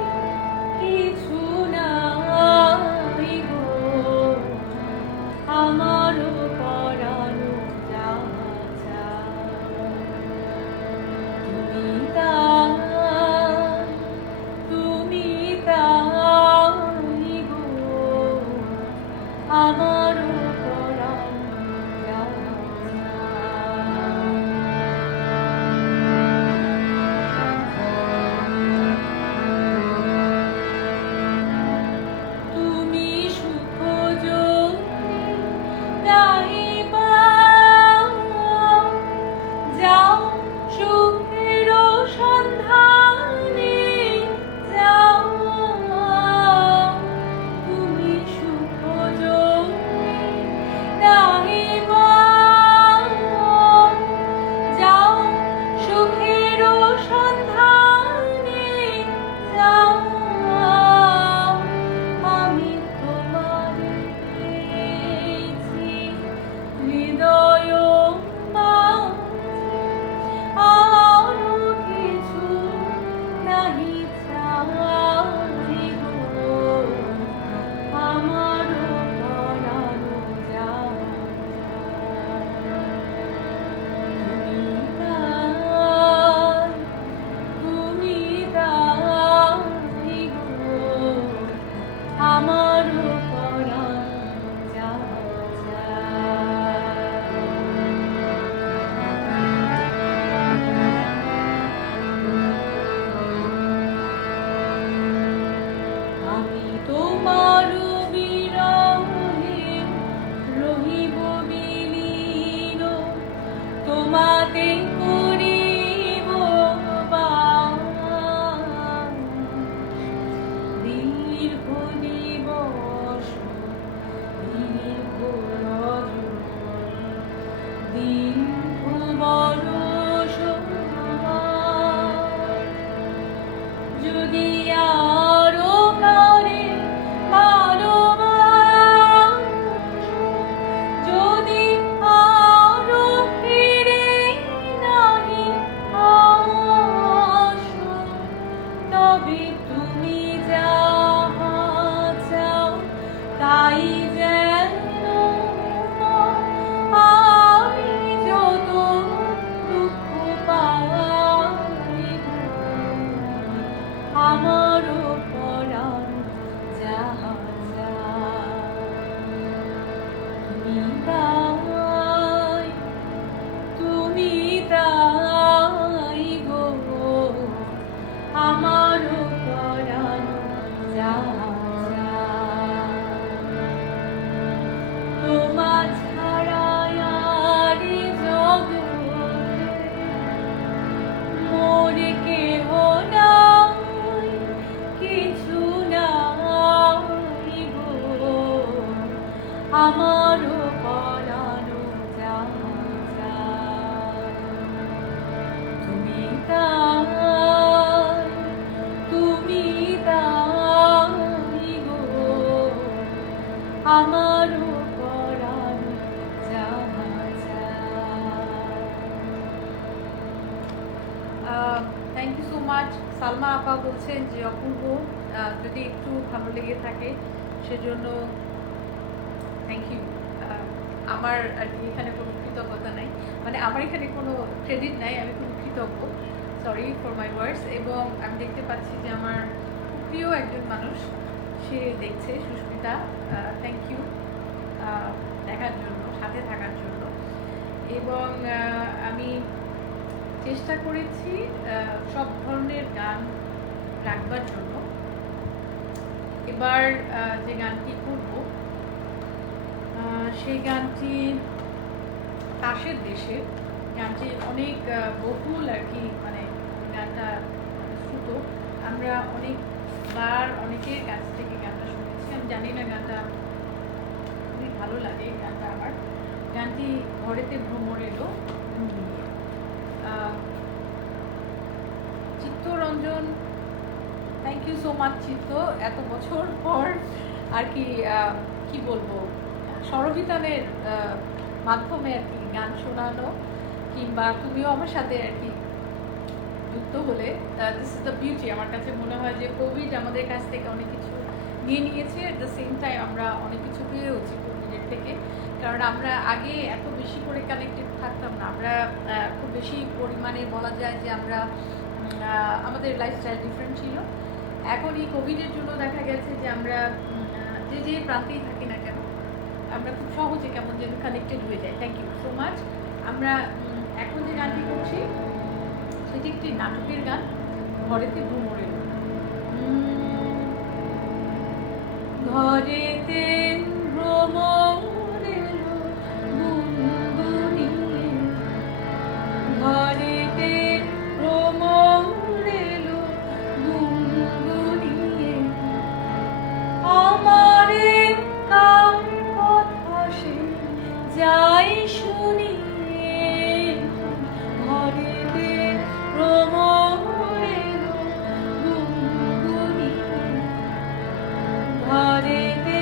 পরশ তোমার যদি আরো কারে ভালোবাসো, যদি আরো ফিরে নাহি আসো, তবে তুমি যাহা চাও তাই যেন আমি যত দুঃখ পাই, আমারও পরাণ যাহা চায়। তুমি তাই, তুমি তাই গো, আমারও পরাণ যাহা চায়। তোমা ছাড়া আর এ জগতে মোর কেহ নাই, কিছু নাই গো, আমারও পরানো যাহা চায়। তুমি তাই, তুমি তাই গো, আমারও পরানো যাহা চায়। Thank you so much. Salma আপা বলছেন যে অপূর্ব, যদি একটু ভালো লেগে থাকে সেজন্য থ্যাংক ইউ। আমার আর কি এখানে কোনো কৃতজ্ঞতা নাই, মানে আমার এখানে কোনো ক্রেডিট নাই, আমি খুব কৃতজ্ঞ, সরি ফর মাই ওয়ার্ডস। এবং আমি দেখতে পাচ্ছি যে আমার খুব প্রিয় একজন মানুষ সে দেখছে, সুস্মিতা, থ্যাংক ইউ দেখার জন্য, সাথে থাকার জন্য। এবং আমি চেষ্টা করেছি সব ধরনের গান রাখবার জন্য। এবার যে গানটি করব সেই গানটি পাশের দেশে, গানটি অনেক বহুল আর কি, মানে গানটা শ্রুত, আমরা অনেকবার অনেকের কাছ থেকে গানটা শুনেছি। আমি জানি না গানটা খুবই ভালো লাগে গানটা আমার। গানটি ঘরেতে ভ্রমর এলো নিয়ে। Chittaranjan, thank you so much Chitta, এত বছর পর আর কি কি বলবো, স্বরবিতানের মাধ্যমে আর কি গান শোনানো, কিংবা তুমিও আমার সাথে আর কি যুক্ত হলে, দিস ইজ দ্য বিউটি। আমার কাছে মনে হয় যে কোভিড আমাদের কাছ থেকে অনেক কিছু নিয়ে নিয়েছে, অ্যাট দ্য সেম টাইম আমরা অনেক কিছু পেয়েওছি কোভিডের থেকে। কারণ আমরা আগে এত বেশি করে কানেক্টেড থাকতাম না, আমরা খুব বেশি পরিমাণে বলা যায় যে আমরা আমাদের লাইফস্টাইল ডিফারেন্ট ছিল। এখন এই কোভিডের জন্য দেখা গেছে যে আমরা যে প্রান্তেই থাকি না কেন, আমরা খুব সহজে কেমন যেন কানেক্টেড হয়ে যাই। Thank you so much. আমরা এখন যে গানটি করছি সেটি একটি নাটকের গান, ঘরেতে ভ্রমর এলো। ঘরেতে ভ্রমর এলো গুনগুনিয়ে, ঘরেতে ভ্রমর এলো গুনগুনিয়ে, আমারে কার কথা সে যাই শুনিয়ে। ঘরেতে ভ্রমর এলো গুনগুনিয়ে, ঘরেতে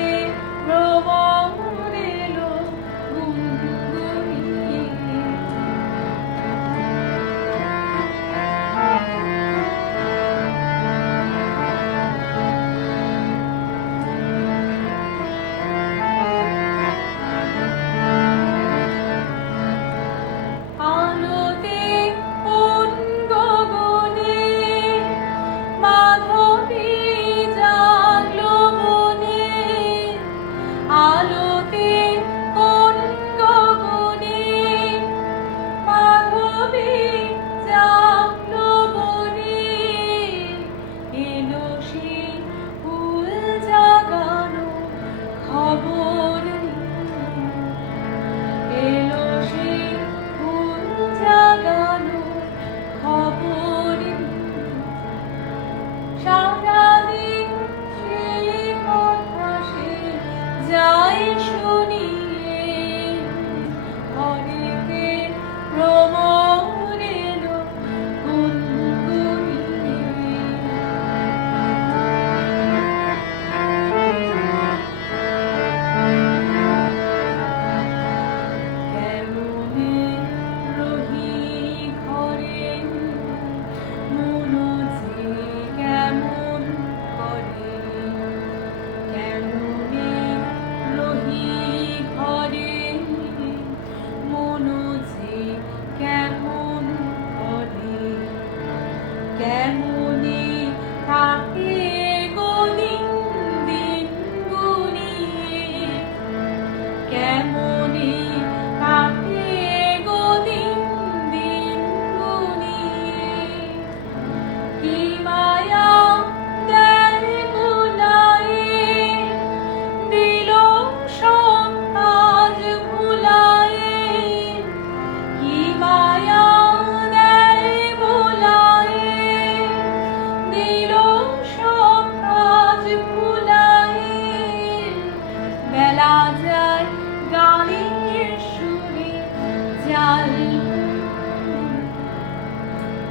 জাল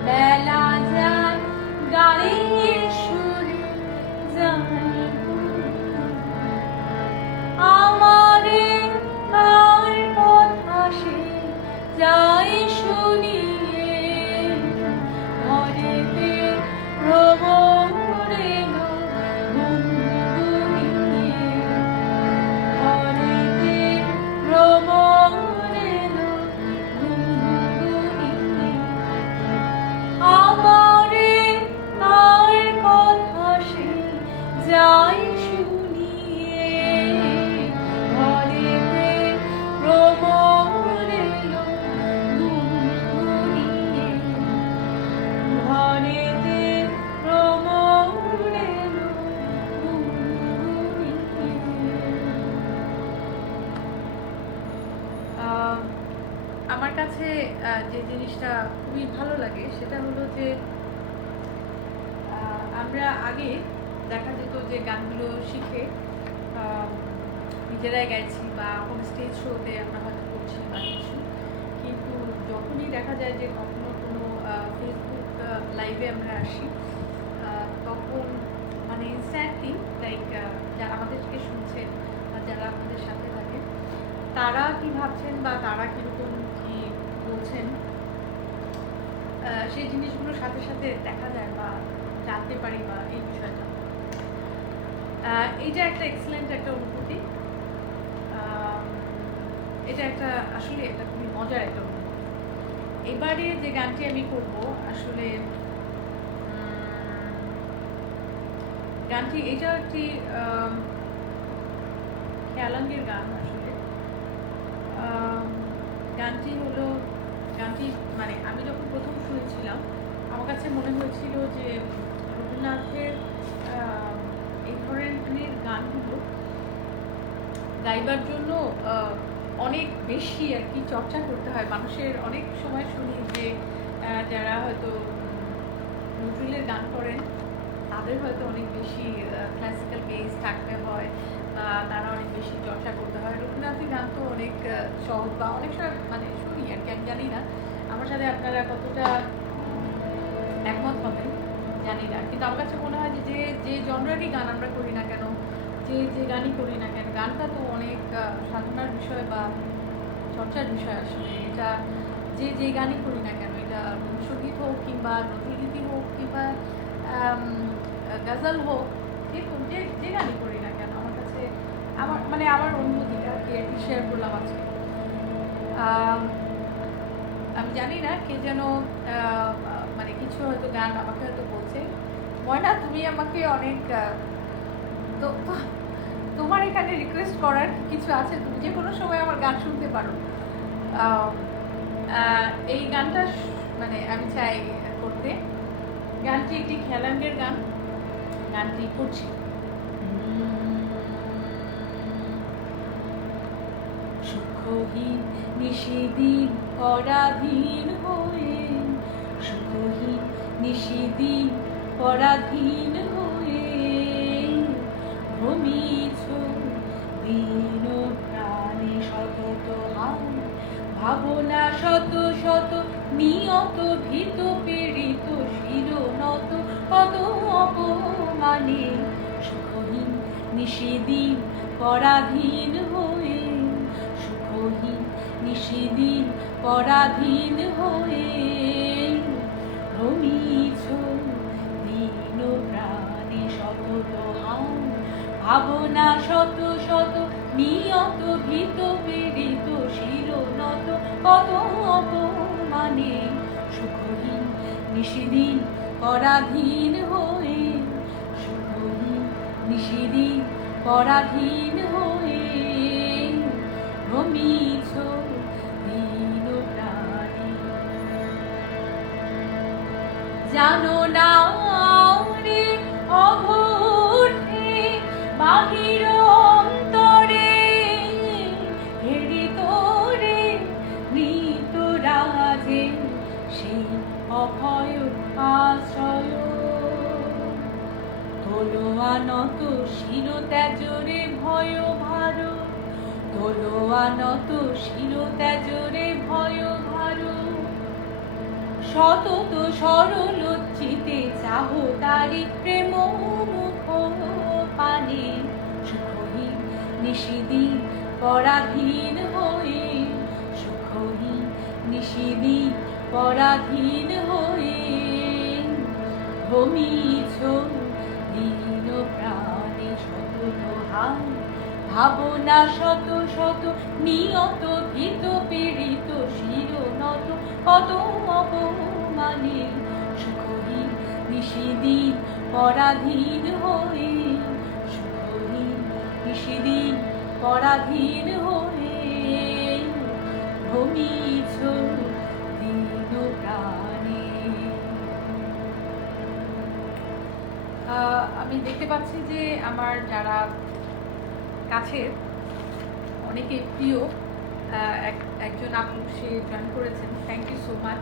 বেলা যায় গানের সুরে জাল আমারে কার কথা সে যাই শুনিয়ে ঘরেতে ভ্রমর এলো গুনগুনিয়ে ঘরেতে ভ্রমর এলো গুনগুনিয়ে আমারে তার কথা সে যাই শুনিয়ে ঘরেতে ভ্রমর এলো গুনগুনিয়ে ঘরেতে ভ্রমর এলো গুনগুনিয়ে। আমার কাছে যে জিনিসটা খুবই ভালো লাগে সেটা হলো যে আমরা আগে দেখা যেত যে গানগুলো শিখে নিজেরাই গাইছি বা কোনো স্টেজ শোতে আমরা হয়তো করছি বা কিছু, কিন্তু যখনই দেখা যায় যে কখনো কোনো ফেসবুক লাইভে আমরা আসি তখন মানে ইনস্ট্যান্টলি লাইক যারা আমাদেরকে শুনছেন বা যারা আমাদের সাথে থাকে তারা কি ভাবছেন বা তারা কীরকম কি বলছেন সেই জিনিসগুলোর সাথে সাথে দেখা যায় বা জানতে পারি বা এই বিষয়টা এইটা একটা এক্সেলেন্ট একটা অনুভূতি। এটা একটা আসলে একটা খুবই মজার একটা অনুভূতি। এবারে যে গানটি আমি করব আসলে গানটি এটা একটি খেয়ালাঙ্গের গান আসলে। গানটি মানে আমি যখন প্রথম শুনেছিলাম আমার কাছে মনে হয়েছিল যে রবীন্দ্রনাথের এই ধরনের গানগুলো গাইবার জন্য অনেক বেশি আর কি চর্চা করতে হয়। মানুষের অনেক সময় শুনি যে যারা হয়তো নজরুলের গান করেন তাদের হয়তো অনেক বেশি ক্লাসিক্যাল বেস থাকতে হয়, তারা অনেক বেশি চর্চা করতে হয়। রবীন্দ্রনাথের গান তো অনেক সহজ বা অনেক সময় মানে শুনি আর কি। আমি জানি না আমার সাথে আপনারা কতটা একমত হবেন জানি না, কিন্তু আমার কাছে মনে হয় যে যে জনরারই গান আমরা করি না কেন, যে গানই করি না কেন, গানটা তো অনেক সাধনার বিষয় বা চর্চার বিষয় আসলে। এটা যে গানই করি না কেন, এটা সঙ্গীত হোক কিংবা নথিগীতি হোক কিংবা গজল হোক, যে গানই করি না কেন আমার কাছে আমার অনুভূতিটা আর কি শেয়ার করলাম আজকে। আমি জানি না কে যেন মানে কিছু হয়তো গান আমাকে হয়তো বলছে, ময়না তুমি আমাকে অনেক তোমার এখানে রিকোয়েস্ট করার কিছু আছে, তুমি যে কোনো সময় আমার গান শুনতে পারো। এই গানটা মানে আমি চাই করতে। গানটি একটি খেয়ালাঙ্গের গান, গানটি করছি। সুখহীন নিশিদিন পরাধীন হয়ে, সুখহীন নিশিদিন পরাধীন হয়ে ভ্রমিছ দীন প্রাণে সতত হাম ভাবনা শত শত নিয়ত ভীত পীড়িত শিরনত কত অপমানে। সুখহীন নিশিদিন পরাধীন হয়ে, সুখহীন নিশিদিন পরাধীন হয়ে ভ্রমিছ দীন প্রাণে সতত হাম ভাবনা শত শত নিয়ত ভীত পীড়িত শিরনত কত অপমানে। সুখহীন নিশিদিন পরাধীন হয়ে, সুখহীন নিশিদিন পরাধীন হয়ে ভ্রমিছ দীন প্রাণে। জানো না রে অভূতে বাহির অন্তরে হেরি তোরে মৃত রাজে সেই অভয় আশ্রয়। তোলোয়া নত শির ত্যাজরে ভয় ভার, তোলোয়া নত শির ত্যাজরে ভয় সতত সরল চিতে চাহ তারি প্রেম মুখ পানে সুখহীন নিশিদিন পরাধীন হয়ে সুখহীন নিশিদিন পরাধীন হয়ে ভমিছ দীন প্রাণে শত হান ভাবনা শত শত নিয়ত ভীত পীড়িত শিরনত কত অপমানে সুখহীন নিশিদিন পরাধীন হয়ে সুখহীন নিশিদিন পরাধীন হয়ে ভমিছ দীন প্রাণে। আমি দেখতে পাচ্ছি যে আমার যারা কাছের অনেকে প্রিয় একজন আপু সে জয়েন করেছেন, thank you so much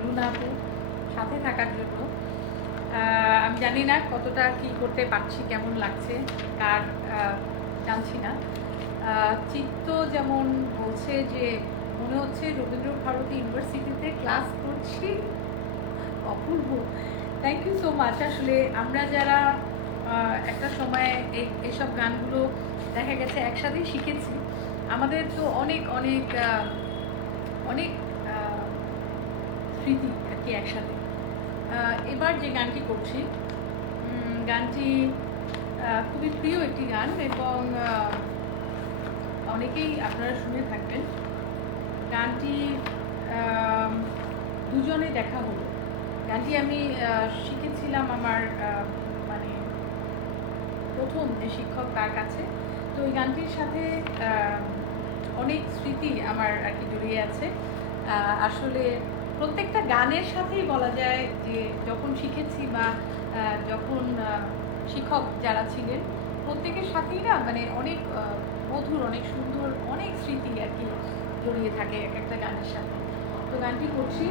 Runa আপু সাথে থাকার জন্য। আমি জানি না কতটা কি করতে পারছি, কেমন লাগছে কার জানছি না। চিত্ত যেমন বলছে যে মনে হচ্ছে রবীন্দ্র ভারতী ইউনিভার্সিটিতে ক্লাস করছি, অপূর্ব, থ্যাংক ইউ সো মাচ। আসলে আমরা যারা একটা সময়ে এইসব গানগুলো দেখা গেছে একসাথেই শিখেছি, আমাদের তো অনেক অনেক অনেক স্মৃতি আর কি একসাথে। এবার যে গানটি করছি গানটি খুবই প্রিয় একটি গান এবং অনেকেই আপনারা শুনে থাকবেন। গানটি দুজনে দেখা হলো। গানটি আমি শিখেছিলাম আমার মানে প্রথম যে শিক্ষক তার কাছে। তো ওই গানটির সাথে অনেক স্মৃতি আমার আর কি জড়িয়ে আছে। আসলে প্রত্যেকটা গানের সাথেই বলা যায় যে যখন শিখেছি বা যখন শিক্ষক যারা ছিলেন প্রত্যেকের সাথেই না মানে অনেক মধুর, অনেক সুন্দর, অনেক স্মৃতি আর কি জড়িয়ে থাকে এক একটা গানের সাথে। তো গানটি করছি।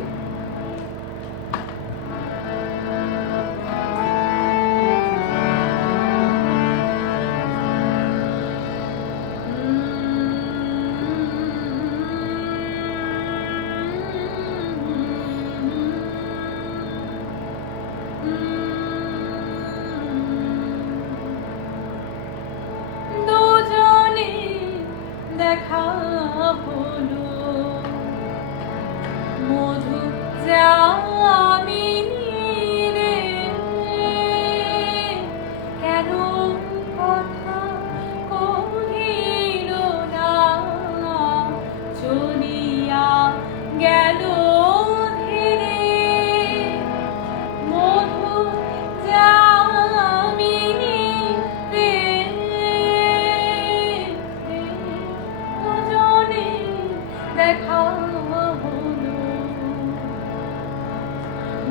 দুজনে দেখা হলো মধু যামিনী রে, কেন কথা কহিল না চলিয়া গেল ধীরে। মধু যামিনী রে, দুজনে দেখা হলো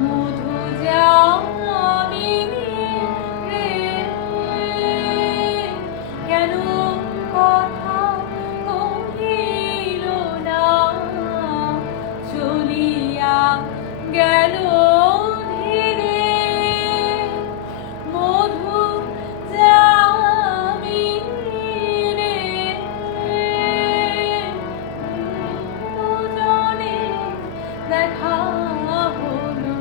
মধু যামিনী রে, কেন কথা কহিল না চলিয়া গেল ধীরে। মধু যামিনী রে, দুজনে দেখা হলো।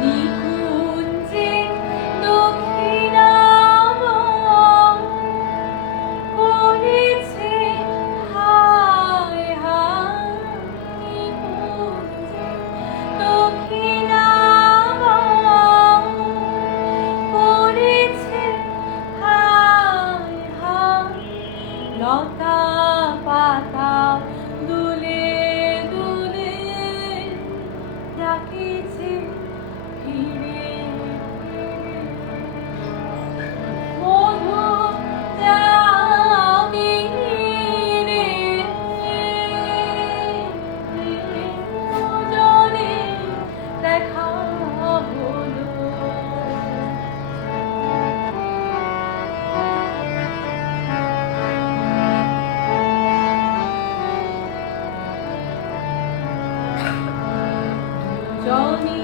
নিকুঞ্জে দক্ষিণাবন করেছে হায় হায়, নিকুঞ্জে দক্ষিণাবন করেছে হায় হায়, লতা পাতা দুলে দুলে ডাকিছে ফিরে ফিরে। মধু যামিনী রে, দুজনে দেখা হলো। দুজনে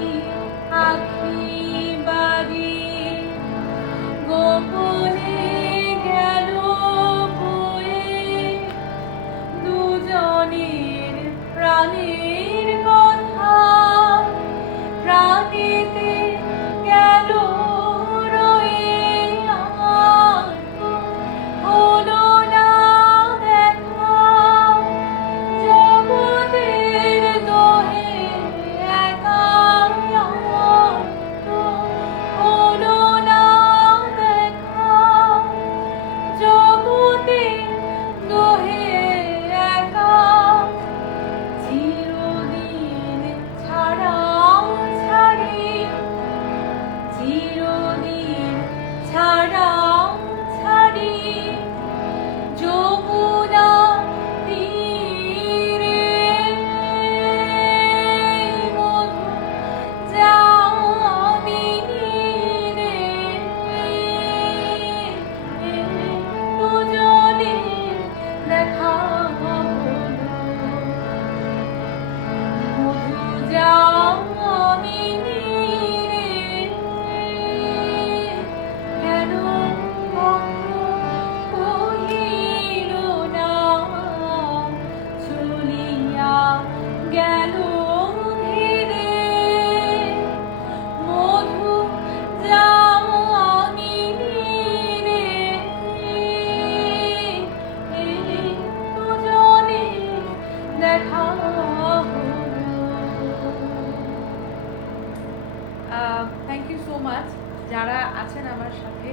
থ্যাংক ইউ সো মাচ যারা আছেন আমার সাথে,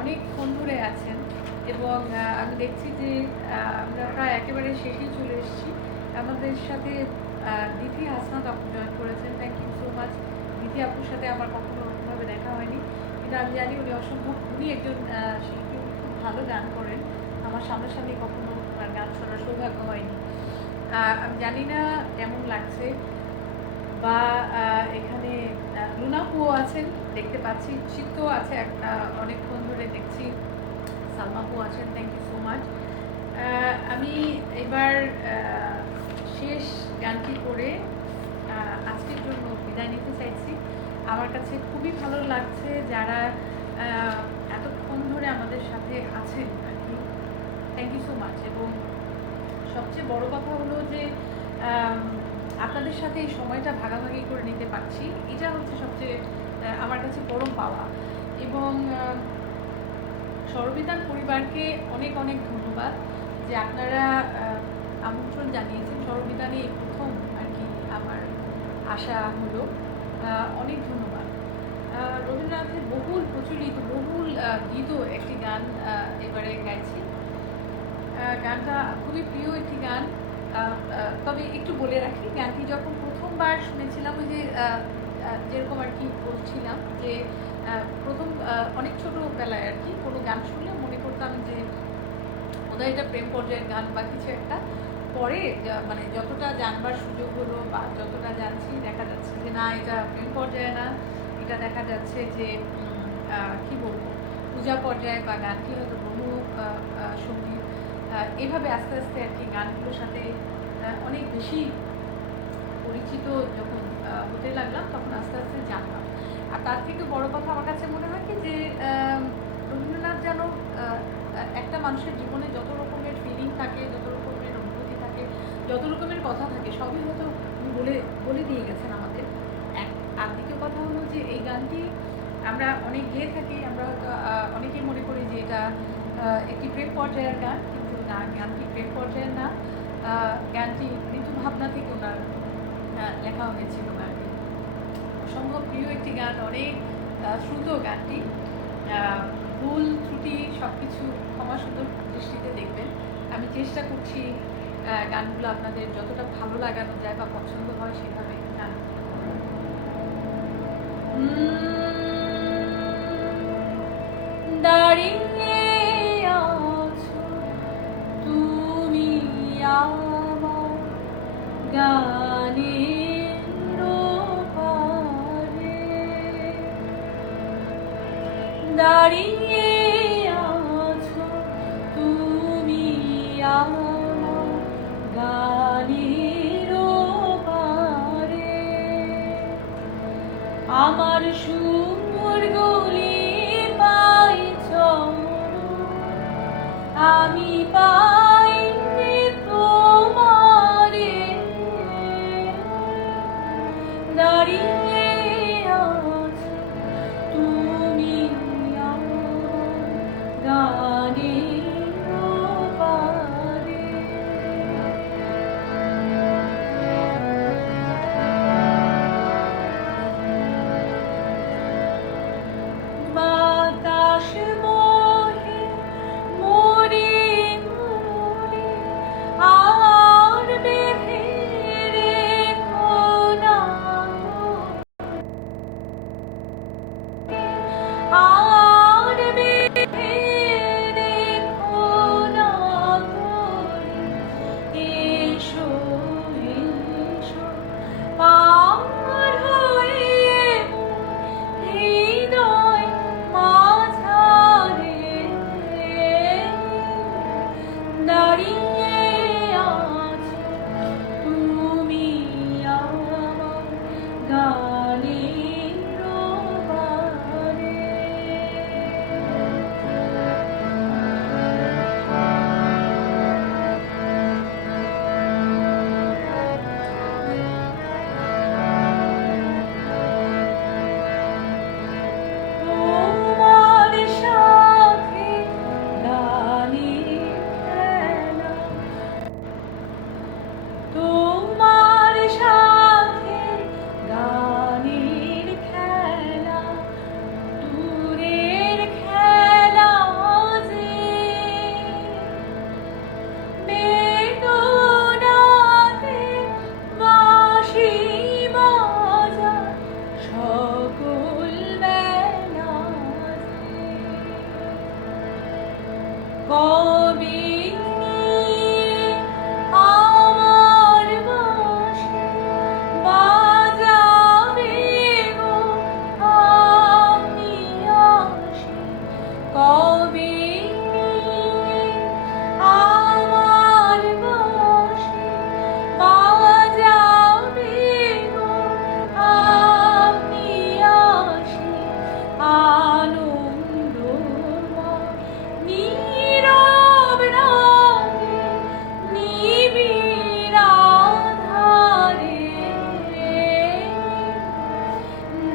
অনেকক্ষণ ধরে আছেন, এবং আমি দেখছি যে আমরা প্রায় একেবারে শেষেই চলে এসেছি। আমাদের সাথে দিতি হাসনাত আপু জয়েন করেছেন, থ্যাংক ইউ সো মাচ। দিতি আপুর সাথে আমার কখনো ওরকমভাবে দেখা হয়নি, কিন্তু আমি জানি উনি অসম্ভব, উনি একজন শিল্পী, উনি খুব ভালো গান করেন। আমার সামনাসামনি কখনো ওনার গান শোনার সৌভাগ্য হয়নি। আমি জানি না কেমন লাগছে, বা এখানে লুনাপুও আছেন দেখতে পাচ্ছি, চিত্তও আছে, অনেকক্ষণ ধরে দেখছি, সালমাপু আছেন, থ্যাংক ইউ সো মাচ। আমি এবার শেষ গানটি করে আজকের জন্য বিদায় নিতে চাইছি। আমার কাছে খুবই ভালো লাগছে যারা এতক্ষণ ধরে আমাদের সাথে আছেন আর কি, থ্যাংক ইউ সো মাচ। এবং সবচেয়ে বড় কথা হলো যে আপনাদের সাথে এই সময়টা ভাগাভাগি করে নিতে পারছি, এটা হচ্ছে সবচেয়ে আমার কাছে পরম পাওয়া। এবং স্বরবিধান পরিবারকে অনেক অনেক ধন্যবাদ যে আপনারা আমন্ত্রণ জানিয়েছেন। স্বরবিধানে এই প্রথম আর কি আমার আশা হলো, অনেক ধন্যবাদ। রবীন্দ্রনাথের বহুল প্রচলিত, বহুল গীত একটি গান এবারে গাইছি। গানটা খুবই প্রিয় একটি গান, তবে একটু বলে রাখি, গানটি যখন প্রথমবার শুনেছিলাম, ওই যে যেরকম আর কি বলছিলাম যে প্রথম অনেক ছোটোবেলায় আর কি কোনো গান শুনলে মনে করতাম যে বোধহয় এটা প্রেম পর্যায়ের গান বা কিছু একটা। পরে মানে যতটা জানবার সুযোগ হলো বা যতটা জানছি, দেখা যাচ্ছে যে না, এটা প্রেম পর্যায়ে না, এটা দেখা যাচ্ছে যে কি বলবো, পূজা পর্যায়ে, বা গানটি হয়তো ব্রহ্ম সঙ্গীত। এভাবে আস্তে আস্তে আর কি গানগুলোর সাথে অনেক বেশি পরিচিত যখন হতে লাগলাম, তখন আস্তে আস্তে জানলাম। আর তার থেকে বড় কথা আমার কাছে মনে হয় কি যে রবীন্দ্রনাথ যেন একটা মানুষের জীবনে যত রকমের ফিলিং থাকে, যত রকমের অনুভূতি থাকে, যত রকমের কথা থাকে, সবই হয়তো উনি বলে দিয়ে গেছেন আমাদের। আর দ্বিতীয় কথা হলো যে এই গানটি আমরা অনেক গেয়ে থাকি, আমরা হয়তো অনেকেই মনে করি যে এটা একটি প্রেম পর্যায়ের গান, কিন্তু না, গানটি প্রেম পর্যায়ের না। গানটি ঋতু ভাবনা থেকে ওনার লেখা হয়েছিল আর কি। অসম্ভব প্রিয় একটি গান, অনেক শ্রুত গানটি। ভুল ত্রুটি সব কিছু ক্ষমা সুন্দর দৃষ্টিতে দেখবেন। আমি চেষ্টা করছি গানগুলো আপনাদের যতটা ভালো লাগানো যায় বা পছন্দ হয় সেভাবে গান। দাঁড়িয়ে আছো তুমি আমার গানের পারে, দাঁড়িয়ে আছো তুমি আমার গানের পারে, আমার সুর গলি পাইছ আমি পাই তোমারে, দাঁড়িয়ে আছো তুমি আমার গানের পারে। বাতাস মোহে মোরে মোরে আর বেঁধে রেখো না।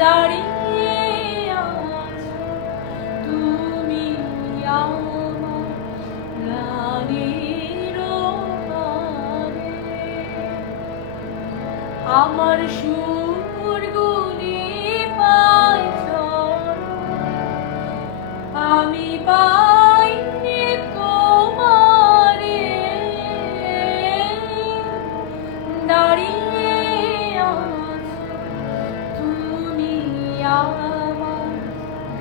দাঁড়িয়ে আছো তুমি আমার গানের পারে। আমার সুরগুলি পাইছ আমি পাই তোমারে। দাঁড়িয়ে আছো তুমি আমার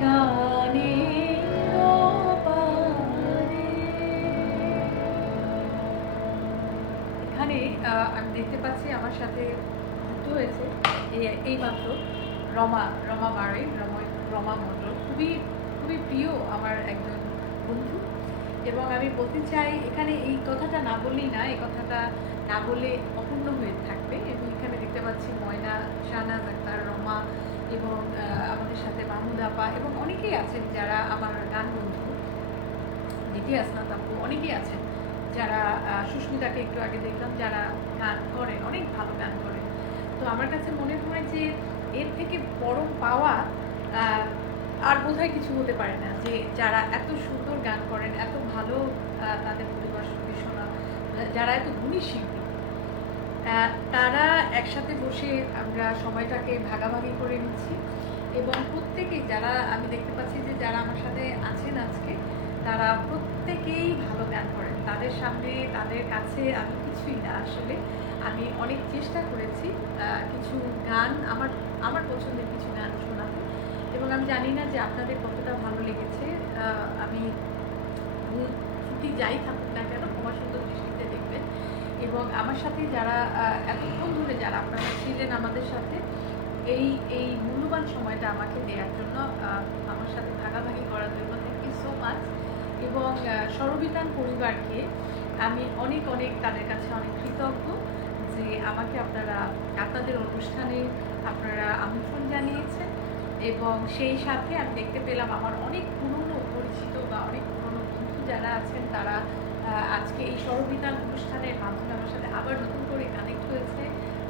গানের পারে। এখানে আমি দেখতে পাচ্ছি আমার সাথে যুক্ত হয়েছে এই মাত্র রমা বাড়ি, রমা মণ্ডল, খুবই খুবই প্রিয় আমার একজন বন্ধু। এবং আমি বলতে চাই এখানে এই কথাটা না বললেই না, এই কথাটা না বলে অপূর্ণ হয়ে থাকবে। এবং এখানে দেখতে পাচ্ছি ময়না, শাহনাজ আক্তার, রমা এবং আমাদের সাথে মাহমুদ আপা এবং অনেকেই আছেন যারা আমার গান বন্ধু, দিদি আসনাত আপু, অনেকেই আছেন যারা, সুস্মিতাকে একটু আগে দেখলাম, যারা গান করেন, অনেক ভালো গান করেন। তো আমার কাছে মনে হয় যে এর থেকে বড় পাওয়া আর বোধহয় কিছু হতে পারে না, যে যারা এত সুন্দর গান করেন, এত ভালো তাদের পরিবেশনা, যারা এত গুণী শিল্পী, তারা একসাথে বসে আমরা সময়টাকে ভাগাভাগি করে নিচ্ছি। এবং প্রত্যেকেই, যারা আমি দেখতে পাচ্ছি যে যারা আমার সাথে আছেন আজকে, তারা প্রত্যেকেই ভালো গান করেন। তাদের সামনে, তাদের কাছে আমি কিছুই না। আসলে আমি অনেক চেষ্টা করেছি কিছু গান, আমার পছন্দের কিছু গান শোনাতে, এবং আমি জানি না যে আপনাদের কতটা ভালো লেগেছে। আমি ভুল ত্রুটি যাই থাকুক না কেন, ক্ষমা সুন্দর দৃষ্টিতে দেখবেন। এবং আমার সাথে যারা এতক্ষণ ধরে যারা আপনারা ছিলেন আমাদের সাথে, এই মূল্যবান সময়টা আমাকে দেওয়ার জন্য, আমার সাথে ভাগাভাগি করার জন্য, থ্যাংক ইউ সো মাচ। এবং স্বরবিতান পরিবারকে আমি অনেক অনেক, তাদের কাছে অনেক কৃতজ্ঞ যে আমাকে আপনাদের অনুষ্ঠানে আপনারা আমন্ত্রণ জানিয়েছেন। এবং সেই সাথে আমি দেখতে পেলাম আমার অনেক পুরনো পরিচিত বা অনেক পুরনো বন্ধু যারা আছেন, তারা আজকে এই স্বরবিতান অনুষ্ঠানের মাধ্যমে আমার সাথে আবার নতুন করে কানেক্ট হয়েছে,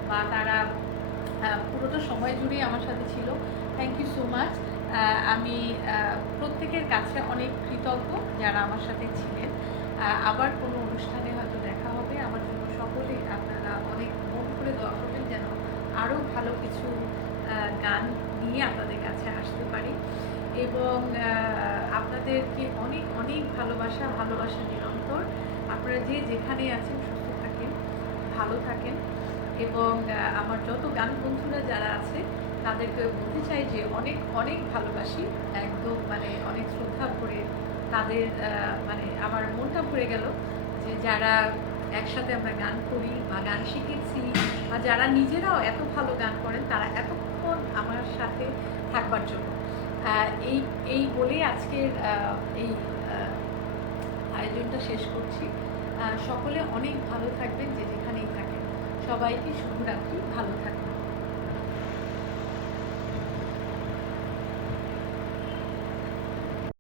বা তারা পুরোটা সময় জুড়েই আমার সাথে ছিল। Thank you so much. আমি প্রত্যেকের কাছে অনেক কৃতজ্ঞ যারা আমার সাথে ছিলেন। আবার কোনো অনুষ্ঠানে হয়তো দেখা হবে। আমার জন্য সকলে আপনারা অনেক মন করে দোয়া করবেন যেন আরও ভালো কিছু গান নিয়ে আপনাদের কাছে আসতে পারি। এবং আপনাদেরকে অনেক অনেক ভালোবাসা নিরন্তর। আপনারা যে যেখানে আছেন সুস্থ থাকেন, ভালো থাকেন। এবং আমার যত গান বন্ধুরা যারা আছে তাদেরকে বলতে চাই যে অনেক অনেক ভালোবাসি, একদম মানে অনেক শ্রদ্ধা করে তাদের, মানে আমার মনটা ভরে গেল যে যারা একসাথে আমরা গান করি বা গান শিখেছি, বা যারা নিজেরাও এত ভালো গান করেন, তারা এতক্ষণ আমার সাথে থাকবার জন্য। এই বলেই আজকের এই আয়োজনটা শেষ করছি। সকলে অনেক ভালো থাকবেন, যে যেখানেই থাকেন। সবাইকে শুভরাত্রি, ভালো থাকবেন।